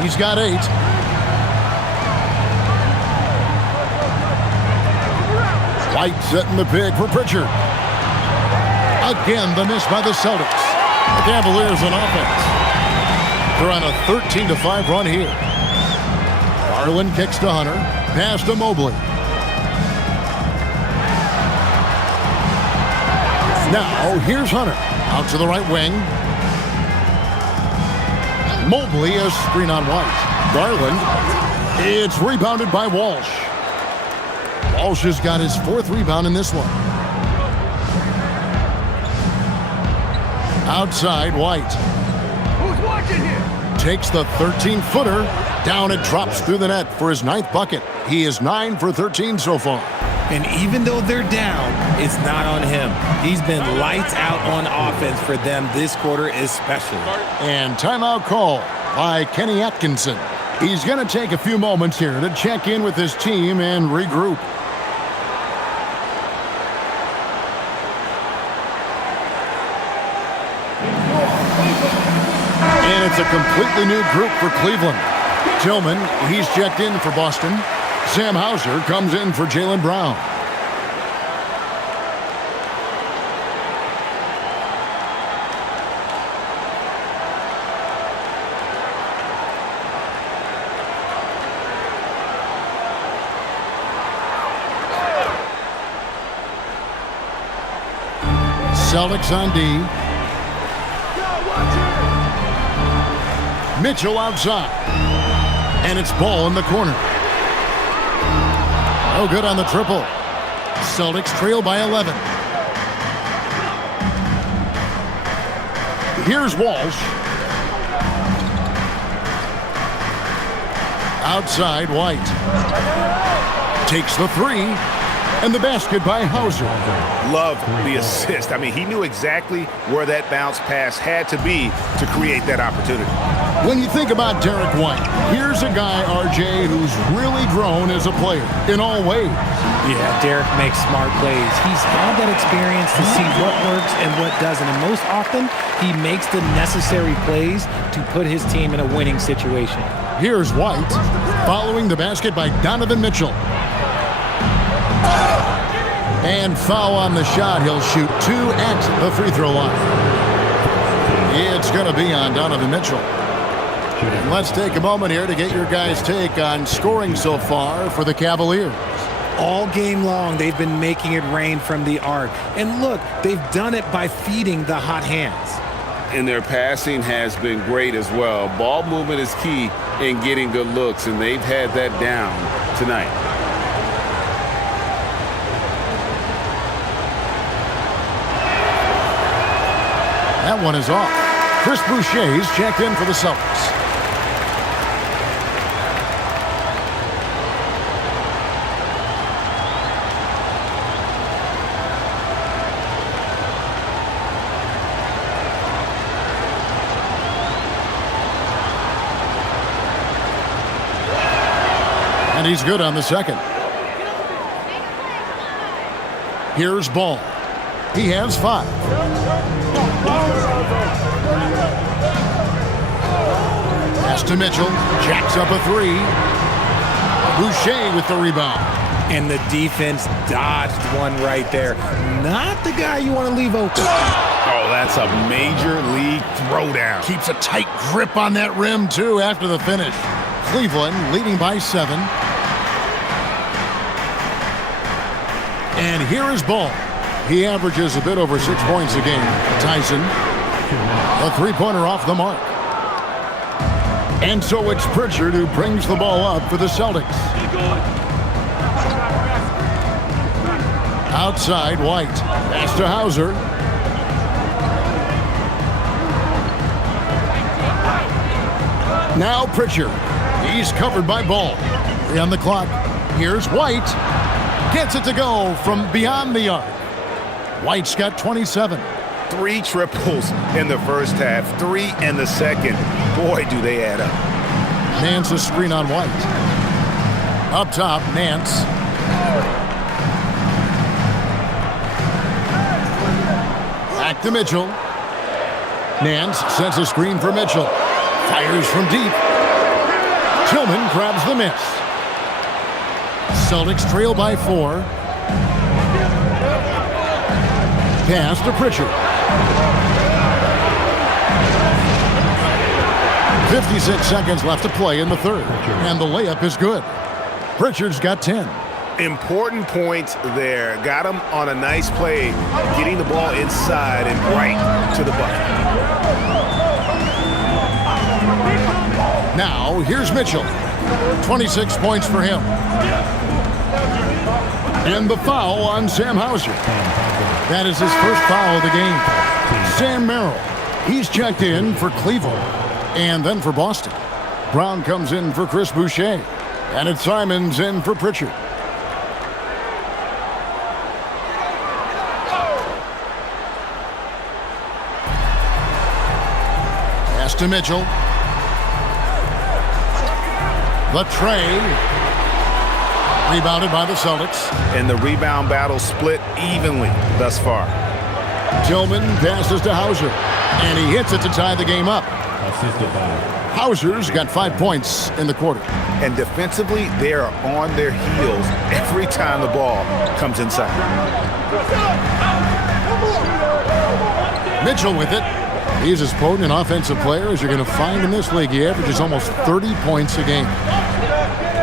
He's got 8. White setting the pick for Pritchard. Again, the miss by the Celtics. The Cavaliers on offense. They're on a 13-5 run here. Garland kicks to Hunter. Pass to Mobley. Now, here's Hunter. Out to the right wing. Mobley, a screen on White. Garland. It's rebounded by Walsh. Walsh has got his 4th rebound in this one. Outside, White. Who's watching here? Takes the 13-footer. Down it drops through the net for his 9th bucket. He is 9 for 13 so far. And even though they're down, it's not on him. He's been lights out on offense for them this quarter especially. And timeout call by Kenny Atkinson. He's going to take a few moments here to check in with his team and regroup. And it's a completely new group for Cleveland. Tillman, he's checked in for Boston. Sam Hauser comes in for Jaylen Brown. Celtics on D. Mitchell outside. And it's ball in the corner. No good on the triple. Celtics trail by 11. Here's Walsh. Outside, White. Takes the 3. And the basket by Hauser. Love the assist. I mean, he knew exactly where that bounce pass had to be to create that opportunity. When you think about Derek White, here's a guy, RJ, who's really grown as a player in all ways. Yeah, Derek makes smart plays. He's had that experience to see what works and what doesn't. And most often, he makes the necessary plays to put his team in a winning situation. Here's White, following the basket by Donovan Mitchell. And foul on the shot. He'll shoot 2 at the free throw line. It's going to be on Donovan Mitchell. And let's take a moment here to get your guys' take on scoring so far for the Cavaliers. All game long, they've been making it rain from the arc. And look, they've done it by feeding the hot hands. And their passing has been great as well. Ball movement is key in getting good looks, and they've had that down tonight. That one is off. Chris Boucher's checked in for the Celtics. And he's good on the second. Here's Ball. He has 5. Pass to Mitchell. Jacks up a 3. Boucher with the rebound. And the defense dodged one right there. Not the guy you want to leave open. Oh, that's a major league throwdown. Keeps a tight grip on that rim, too, after the finish. Cleveland leading by 7. And here is Ball. He averages a bit over 6 points a game. Tyson, a 3-pointer off the mark. And so it's Pritchard who brings the ball up for the Celtics. Outside, White. Pass to Hauser. Now Pritchard. He's covered by Ball. 3 on the clock. Here's White. Gets it to go from beyond the arc. White's got 27. 3 triples in the first half, 3 in the second. Boy, do they add up. Nance a screen on White. Up top, Nance. Back to Mitchell. Nance sets a screen for Mitchell. Fires from deep. Tillman grabs the miss. Celtics trail by 4. Pass to Pritchard. 56 seconds left to play in the third. And the layup is good. Pritchard's got 10. Important points there. Got him on a nice play, getting the ball inside and right to the bucket. Now, here's Mitchell. 26 points for him. And the foul on Sam Hauser. That is his first foul of the game. Sam Merrill. He's checked in for Cleveland and then for Boston. Brown comes in for Chris Boucher. And it's Simons in for Pritchard. Pass to Mitchell. The tray. Rebounded by the Celtics. And the rebound battle split evenly thus far. Tillman passes to Hauser. And he hits it to tie the game up. Hauser's got 5 points in the quarter. And defensively, they are on their heels every time the ball comes inside. Mitchell with it. He's as potent an offensive player as you're going to find in this league. He averages almost 30 points a game.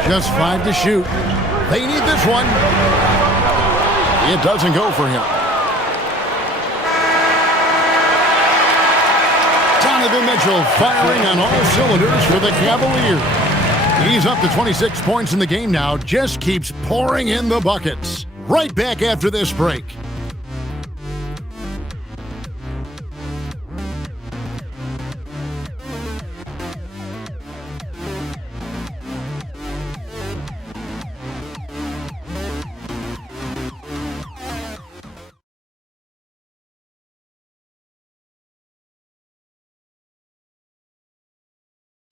Just 5 to shoot. They need this one. It doesn't go for him. Donovan Mitchell firing on all cylinders for the Cavaliers. He's up to 26 points in the game now. Just keeps pouring in the buckets. Right back after this break.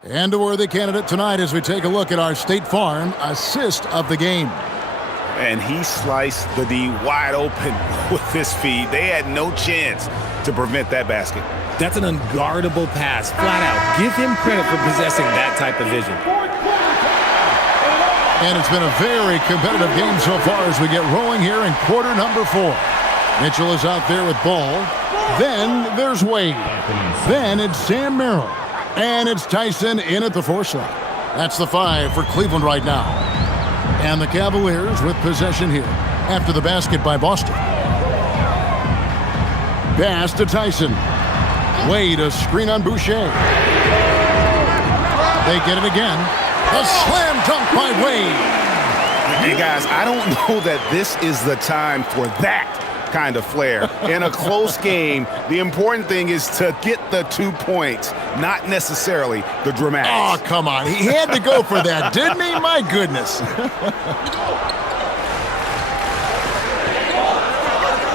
And a worthy candidate tonight as we take a look at our State Farm assist of the game. And he sliced the D wide open with his feed. They had no chance to prevent that basket. That's an unguardable pass, flat out. Give him credit for possessing that type of vision. And it's been a very competitive game so far as we get rolling here in quarter number 4. Mitchell is out there with ball. Then there's Wade. Then it's Sam Merrill. And it's Tyson in at the 4 slot. That's the 5 for Cleveland right now. And the Cavaliers with possession here after the basket by Boston. Pass to Tyson. Wade, a screen on Boucher. They get it again. A slam dunk by Wade. Hey, guys, I don't know that this is the time for that kind of flair. In a close game, the important thing is to get the 2 points, not necessarily the dramatics. Oh, come on. He had to go for that, didn't he? My goodness.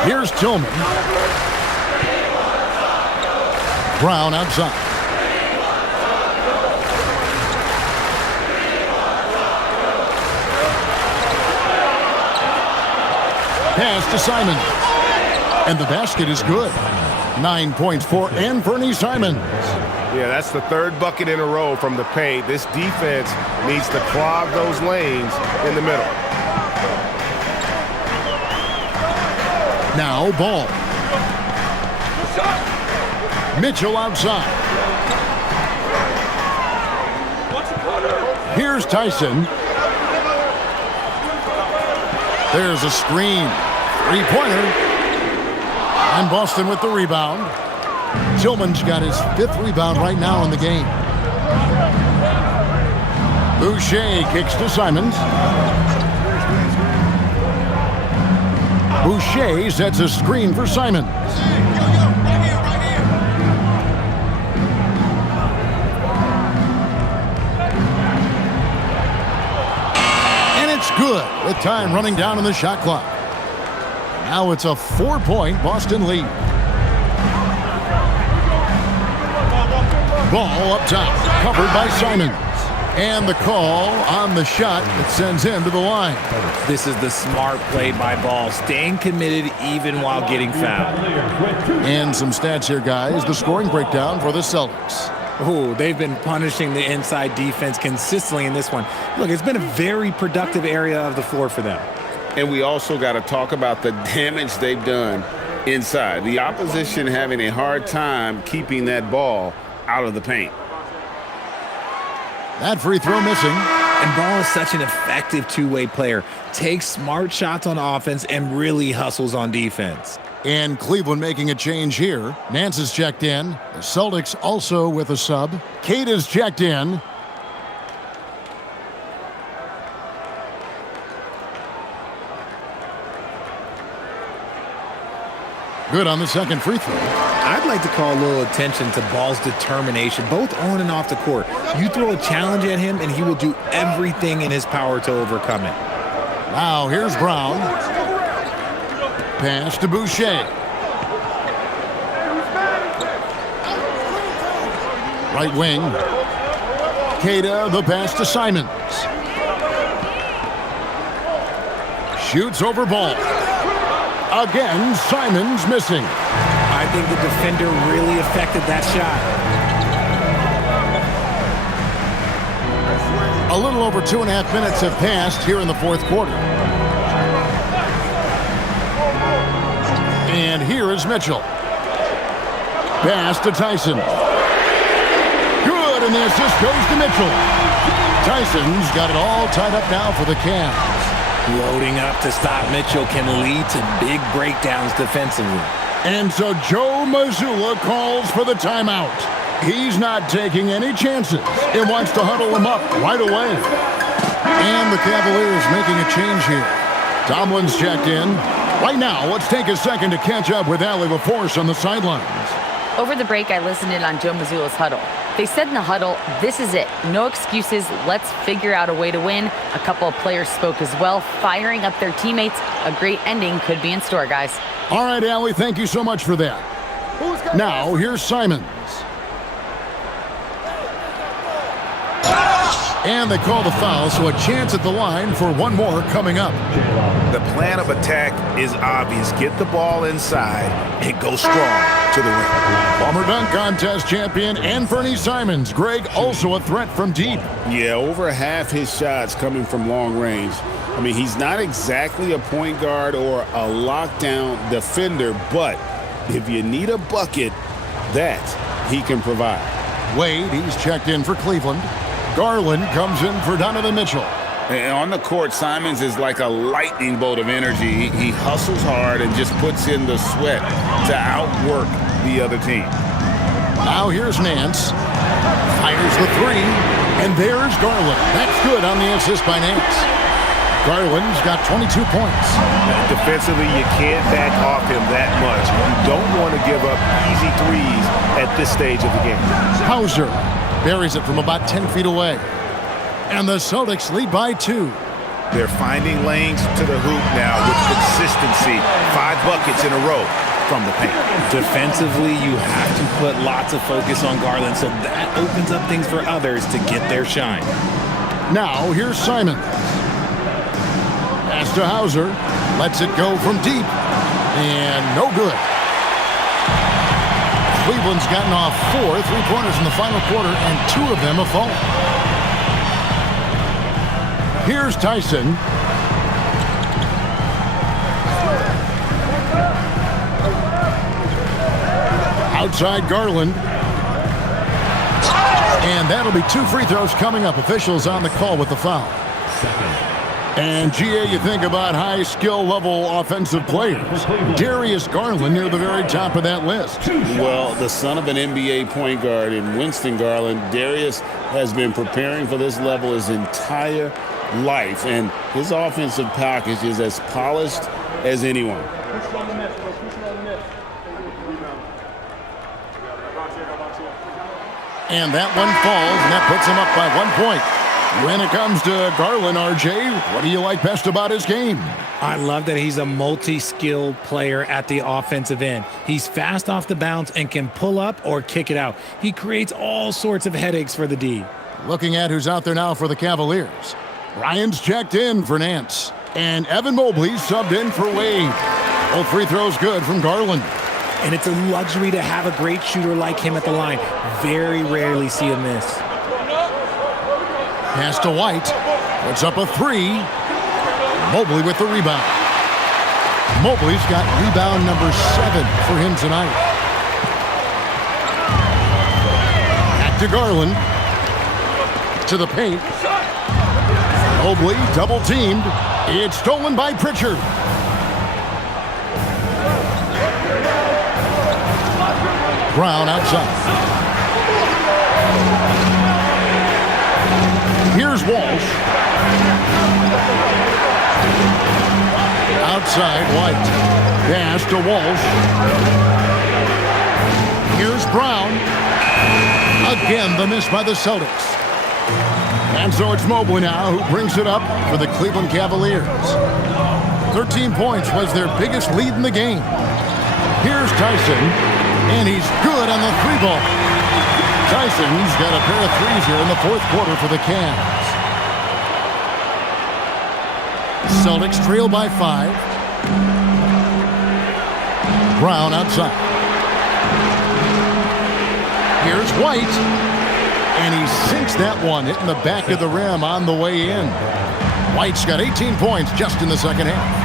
Here's Tillman. Brown outside. Pass to Simon. And the basket is good. 9 points for Anthony Simons. Yeah, that's the 3rd bucket in a row from the paint. This defense needs to clog those lanes in the middle. Now ball. Mitchell outside. Here's Tyson. There's a screen. 3-pointer. And Boston with the rebound. Tillman's got his 5th rebound right now in the game. Boucher kicks to Simons. Boucher sets a screen for Simons. And it's good. with time running down on the shot clock. Now it's a 4-point Boston lead. Ball up top, covered by Simons. And the call on the shot that sends him to the line. This is the smart play by Ball, staying committed even while getting fouled. And some stats here, guys. The scoring breakdown for the Celtics. Oh, they've been punishing the inside defense consistently in this one. Look, it's been a very productive area of the floor for them. And we also got to talk about the damage they've done inside. The opposition having a hard time keeping that ball out of the paint. That free throw missing. And Ball is such an effective two-way player. Takes smart shots on offense and really hustles on defense. And Cleveland making a change here. Nance is checked in. The Celtics also with a sub. Cade is checked in. Good on the second free throw. I'd like to call a little attention to Ball's determination, both on and off the court. You throw a challenge at him, and he will do everything in his power to overcome it. Now, here's Brown. Pass to Boucher. Right wing. Queta, the pass to Simons. Shoots over Ball. Again, Simons missing. I think the defender really affected that shot. A little over 2.5 minutes have passed here in the fourth quarter. And here is Mitchell. Pass to Tyson. Good, and the assist goes to Mitchell. Tyson's got it all tied up now for the Cavs. Loading up to stop Mitchell can lead to big breakdowns defensively. And so Joe Mazzulla calls for the timeout. He's not taking any chances and wants to huddle him up right away. And the Cavaliers making a change here. Tomlin's checked in. Right now, let's take a second to catch up with Allie LaForce on the sidelines. Over the break, I listened in on Joe Mazzulla's huddle. They said in the huddle, this is it. No excuses. Let's figure out a way to win. A couple of players spoke as well, firing up their teammates. A great ending could be in store, guys. All right, Allie, thank you so much for that. Now, here's Simons. And they call the foul, so a chance at the line for one more coming up. The plan of attack is obvious. Get the ball inside and go strong to the rim. Former dunk contest champion Anthony Simons. Greg, also a threat from deep. Yeah, over half his shots coming from long range. I mean, he's not exactly a point guard or a lockdown defender, but if you need a bucket, that he can provide. Wade, he's checked in for Cleveland. Garland comes in for Donovan Mitchell. And on the court, Simons is like a lightning bolt of energy. He hustles hard and just puts in the sweat to outwork the other team. Now here's Nance. Fires the three. And there's Garland. That's good on the assist by Nance. Garland's got 22 points. Defensively, you can't back off him that much. You don't want to give up easy threes at this stage of the game. Hauser buries it from about 10 feet away. And the Celtics lead by 2. They're finding lanes to the hoop now with consistency. 5 buckets in a row from the paint. Defensively, you have to put lots of focus on Garland, so that opens up things for others to get their shine. Now, here's Simons. Pass to Hauser. Lets it go from deep. And no good. Cleveland's gotten off 4 3-pointers in the final quarter, and 2 of them have fallen. Here's Tyson. Outside Garland. And that'll be 2 free throws coming up. Officials on the call with the foul. And, GA, you think about high skill level offensive players. Darius Garland near the very top of that list. Well, the son of an NBA point guard in Winston Garland, Darius has been preparing for this level his entire life, and his offensive package is as polished as anyone. And that one falls, and that puts him up by 1 point. When it comes to Garland, RJ, what do you like best about his game? I love that he's a multi-skilled player at the offensive end. He's fast off the bounce and can pull up or kick it out. He creates all sorts of headaches for the D. Looking at who's out there now for the Cavaliers. Ryan's checked in for Nance. And Evan Mobley subbed in for Wade. Both free throws good from Garland. And it's a luxury to have a great shooter like him at the line. Very rarely see a miss. Pass to White. Puts up a three. Mobley with the rebound. Mobley's got rebound number 7 for him tonight. Back to Garland. To the paint. Mobley double teamed. It's stolen by Pritchard. Brown outside. Here's Walsh. Outside, White. Pass to Walsh. Here's Brown. Again, the miss by the Celtics. And so it's Mobley now who brings it up for the Cleveland Cavaliers. 13 points was their biggest lead in the game. Here's Tyson, and he's good on the three ball. Tyson's got a pair of threes here in the fourth quarter for the Cavs. Celtics trail by 5. Brown outside. Here's White. And he sinks that one, hitting the back of the rim on the way in. White's got 18 points just in the second half.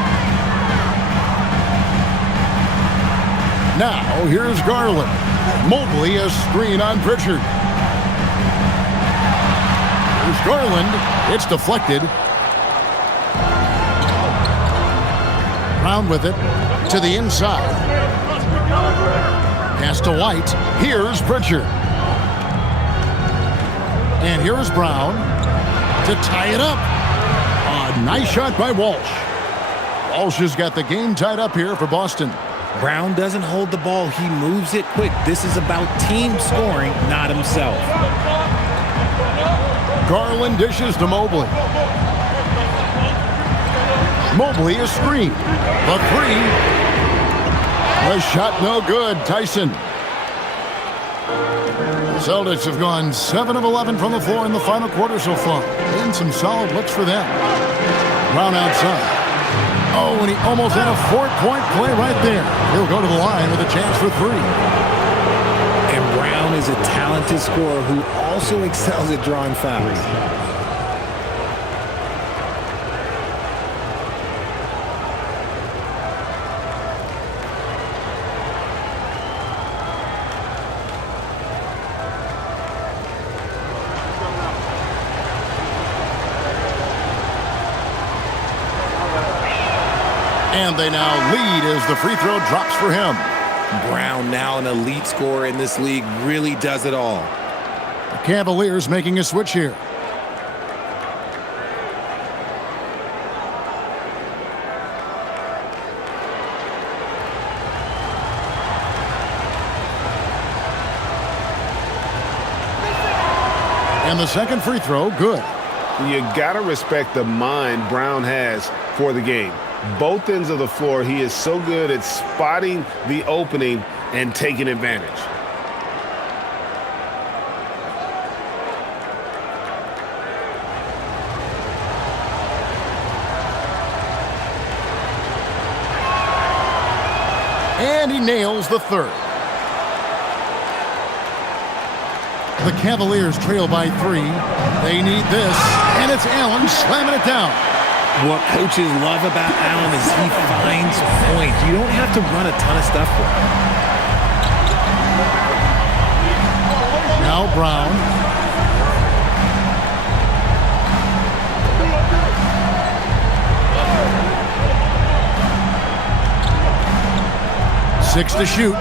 Now, here's Garland. Mobley, a screen on Pritchard. Here's Garland. It's deflected. Brown with it to the inside. Pass to White. Here's Pritchard. And here's Brown to tie it up. A nice shot by Walsh. Walsh has got the game tied up here for Boston. Brown doesn't hold the ball. He moves it quick. This is about team scoring, not himself. Garland dishes to Mobley. Mobley a screen. The three. The shot no good. Tyson. The Celtics have gone 7 of 11 from the floor in the final quarter so far. And some solid looks for them. Brown outside. Oh, and he almost had a 4-point play right there. He'll go to the line with a chance for 3. And Brown is a talented scorer who also excels at drawing fouls. And they now lead as the free throw drops for him. Brown, now an elite scorer in this league, really does it all. The Cavaliers making a switch here. And the second free throw, good. You got to respect the mind Brown has for the game. Both ends of the floor, he is so good at spotting the opening and taking advantage. And he nails the third. The Cavaliers trail by 3. They need this, and it's Allen slamming it down. What coaches love about Allen is he finds points. You don't have to run a ton of stuff for him. Now Brown. Six to shoot.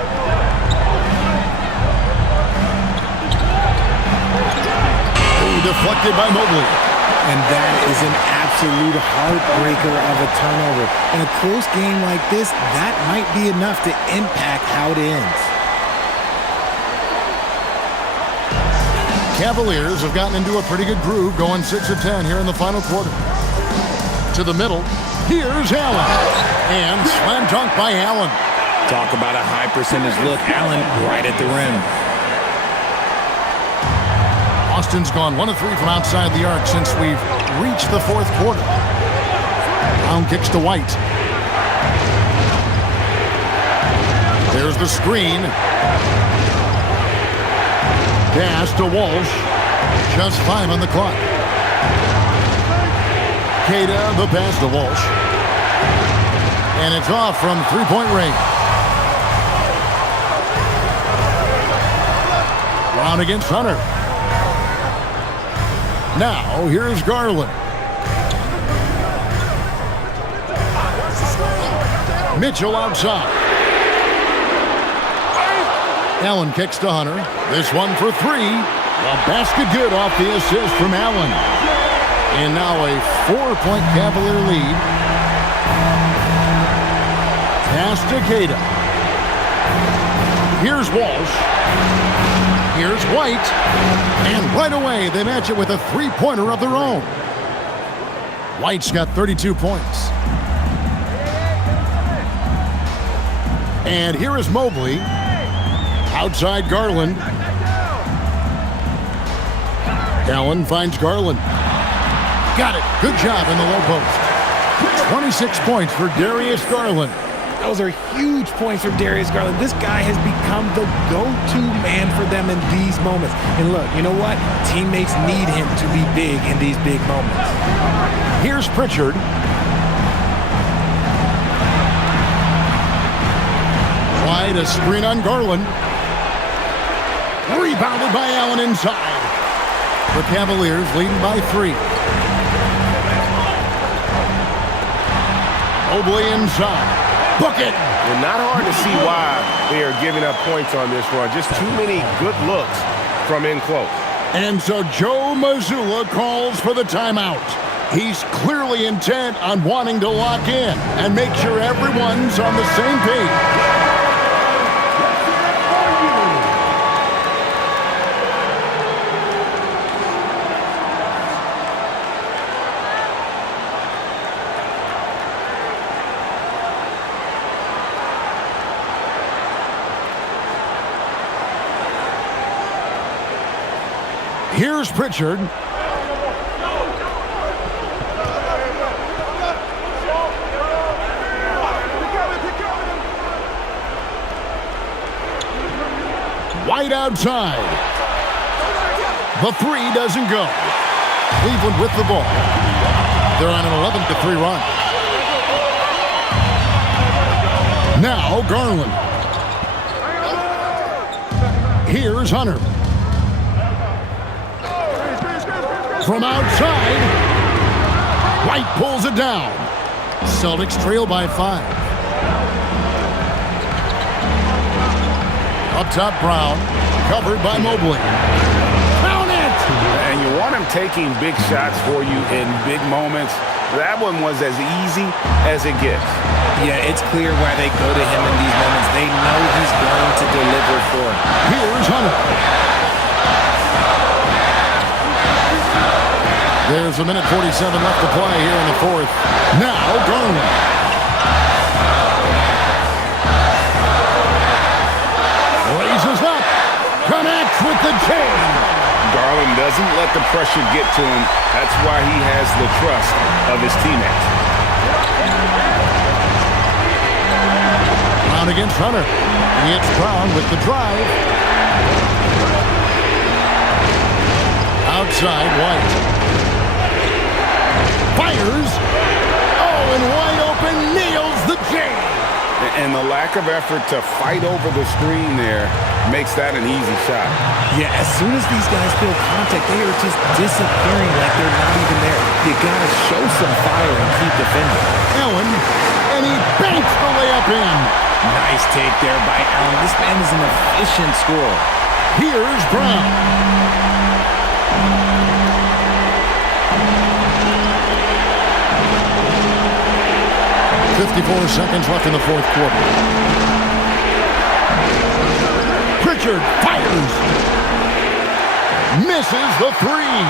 Deflected by Mobley. And that is an absolute heartbreaker of a turnover. In a close game like this, that might be enough to impact how it ends. Cavaliers have gotten into a pretty good groove, going 6 of 10 here in the final quarter. To the middle, here's Allen. And slam dunk by Allen. Talk about a high percentage look. Allen right at the rim. Austin's gone 1 of 3 from outside the arc since we've reached the fourth quarter. Brown kicks to White. There's the screen. Pass to Walsh. Just 5 on the clock. Kata, the pass to Walsh. And it's off from three-point range. Brown against Hunter. Now, here's Garland. Mitchell outside. Allen kicks to Hunter. This one for 3. A basket good off the assist from Allen. And now a 4-point Cavalier lead. Pass to Kata. Here's Walsh. Here's White. And right away, they match it with a 3-pointer of their own. White's got 32 points. And here is Mobley. Outside Garland. Allen finds Garland. Got it. Good job in the low post. 26 points for Darius Garland. Those are huge points for Darius Garland. This guy has become the go-to man for them in these moments. And look, you know what? Teammates need him to be big in these big moments. Here's Pritchard. Wide, a screen on Garland. Rebounded by Allen inside. The Cavaliers leading by 3. Mobley inside. Bucket! Well, not hard to see why they are giving up points on this run. Just too many good looks from in close. And so Joe Mazzulla calls for the timeout. He's clearly intent on wanting to lock in and make sure everyone's on the same page. Here's Pritchard. White outside. The 3 doesn't go. Cleveland with the ball. They're on an 11-3 run. Now Garland. Here's Hunter. From outside, White pulls it down. Celtics trail by 5. Up top, Brown, covered by Mobley. Count it! And you want him taking big shots for you in big moments. That one was as easy as it gets. Yeah, it's clear why they go to him in these moments. They know he's going to deliver for them. Here's Hunter. There's a minute 47 left to play here in the fourth. Now Garland. Raises up. Connects with the chain. Garland doesn't let the pressure get to him. That's why he has the trust of his teammates. Brown against Hunter. It's Brown with the drive. Outside White. Fires. Oh, and wide open, nails the chain. And the lack of effort to fight over the screen there makes that an easy shot. Yeah, as soon as these guys feel contact, they are just disappearing like they're not even there. You gotta show some fire and keep defending. Allen, and he banks the layup in. Nice take there by Allen. This man is an efficient scorer. Here's Brown. 54 seconds left in the fourth quarter. Pritchard fires. Misses the three.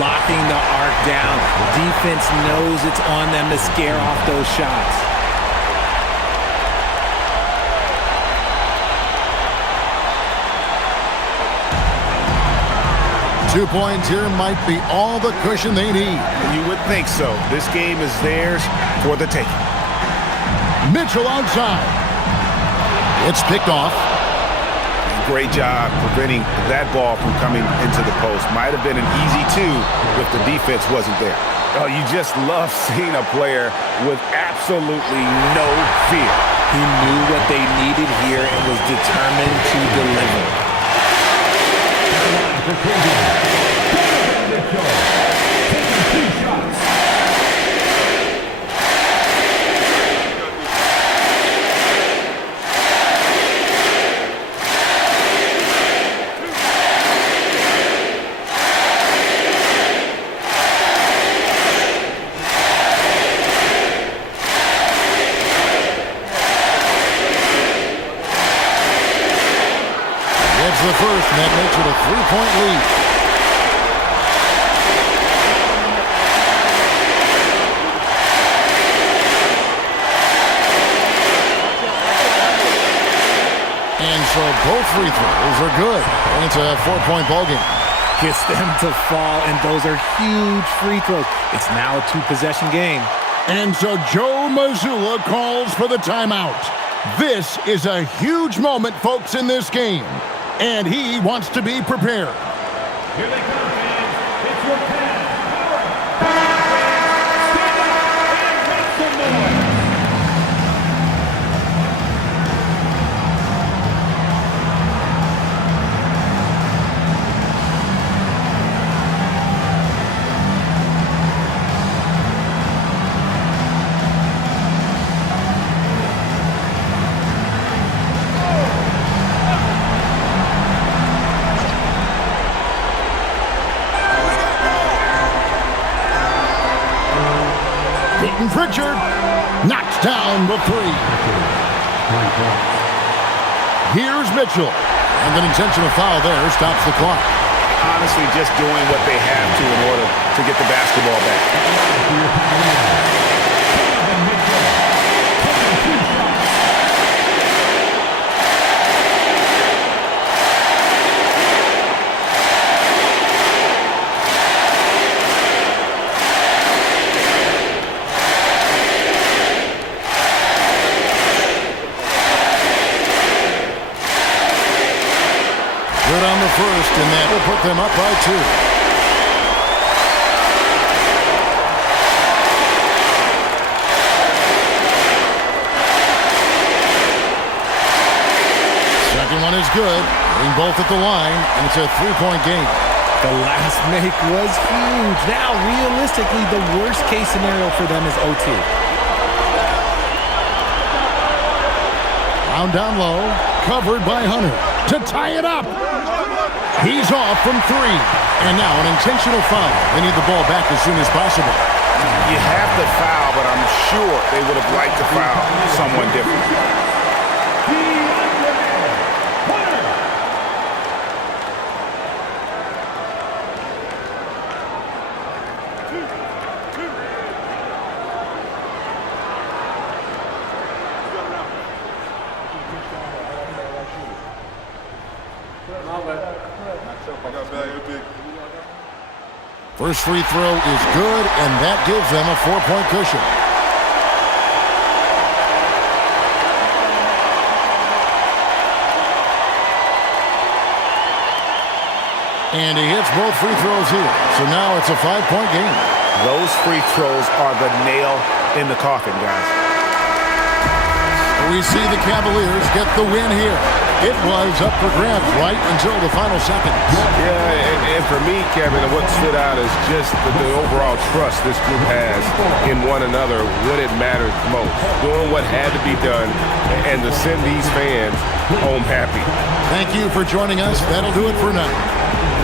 Locking the arc down. Defense knows it's on them to scare off those shots. Two points here might be all the cushion they need. You would think so. This game is theirs for the taking. Mitchell outside. It's picked off. Great job preventing that ball from coming into the post. Might have been an easy two if the defense wasn't there. Oh, you just love seeing a player with absolutely no fear. He knew what they needed here and was determined to deliver. The first, and that makes it a three-point lead. And so both free throws are good. And it's a four-point ball game. Gets them to fall, and those are huge free throws. It's now a two-possession game. And so Joe Mazzulla calls for the timeout. This is a huge moment, folks, in this game. And he wants to be prepared. Here they come, fans. It's your Cavs. Stand up and make some noise. Pritchard knocks down the three. Here's Mitchell. And an intentional foul there stops the clock. Honestly, just doing what they have to in order to get the basketball back. Good on the first, and that will put them up by two. Second one is good. Hitting both at the line, and it's a three-point game. The last make was huge. Now, realistically, the worst-case scenario for them is OT. Down, down low, covered by Hunter to tie it up. He's off from three. And now an intentional foul. They need the ball back as soon as possible. You have to foul, but I'm sure they would have liked to foul someone different. First free throw is good, and that gives them a four-point cushion. And he hits both free throws here. So now it's a five-point game. Those free throws are the nail in the coffin, guys. We see the Cavaliers get the win here. It was up for grabs right until the final seconds. Yeah, and for me, Kevin, what stood out is just the overall trust this group has in one another when it matters most. Doing what had to be done and to send these fans home happy. Thank you for joining us. That'll do it for now.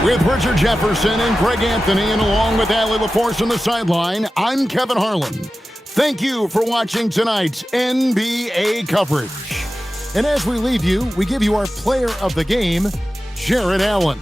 With Richard Jefferson and Greg Anthony, and along with Allie LaForce on the sideline, I'm Kevin Harlan. Thank you for watching tonight's NBA coverage. And as we leave you, we give you our player of the game, Jared Allen.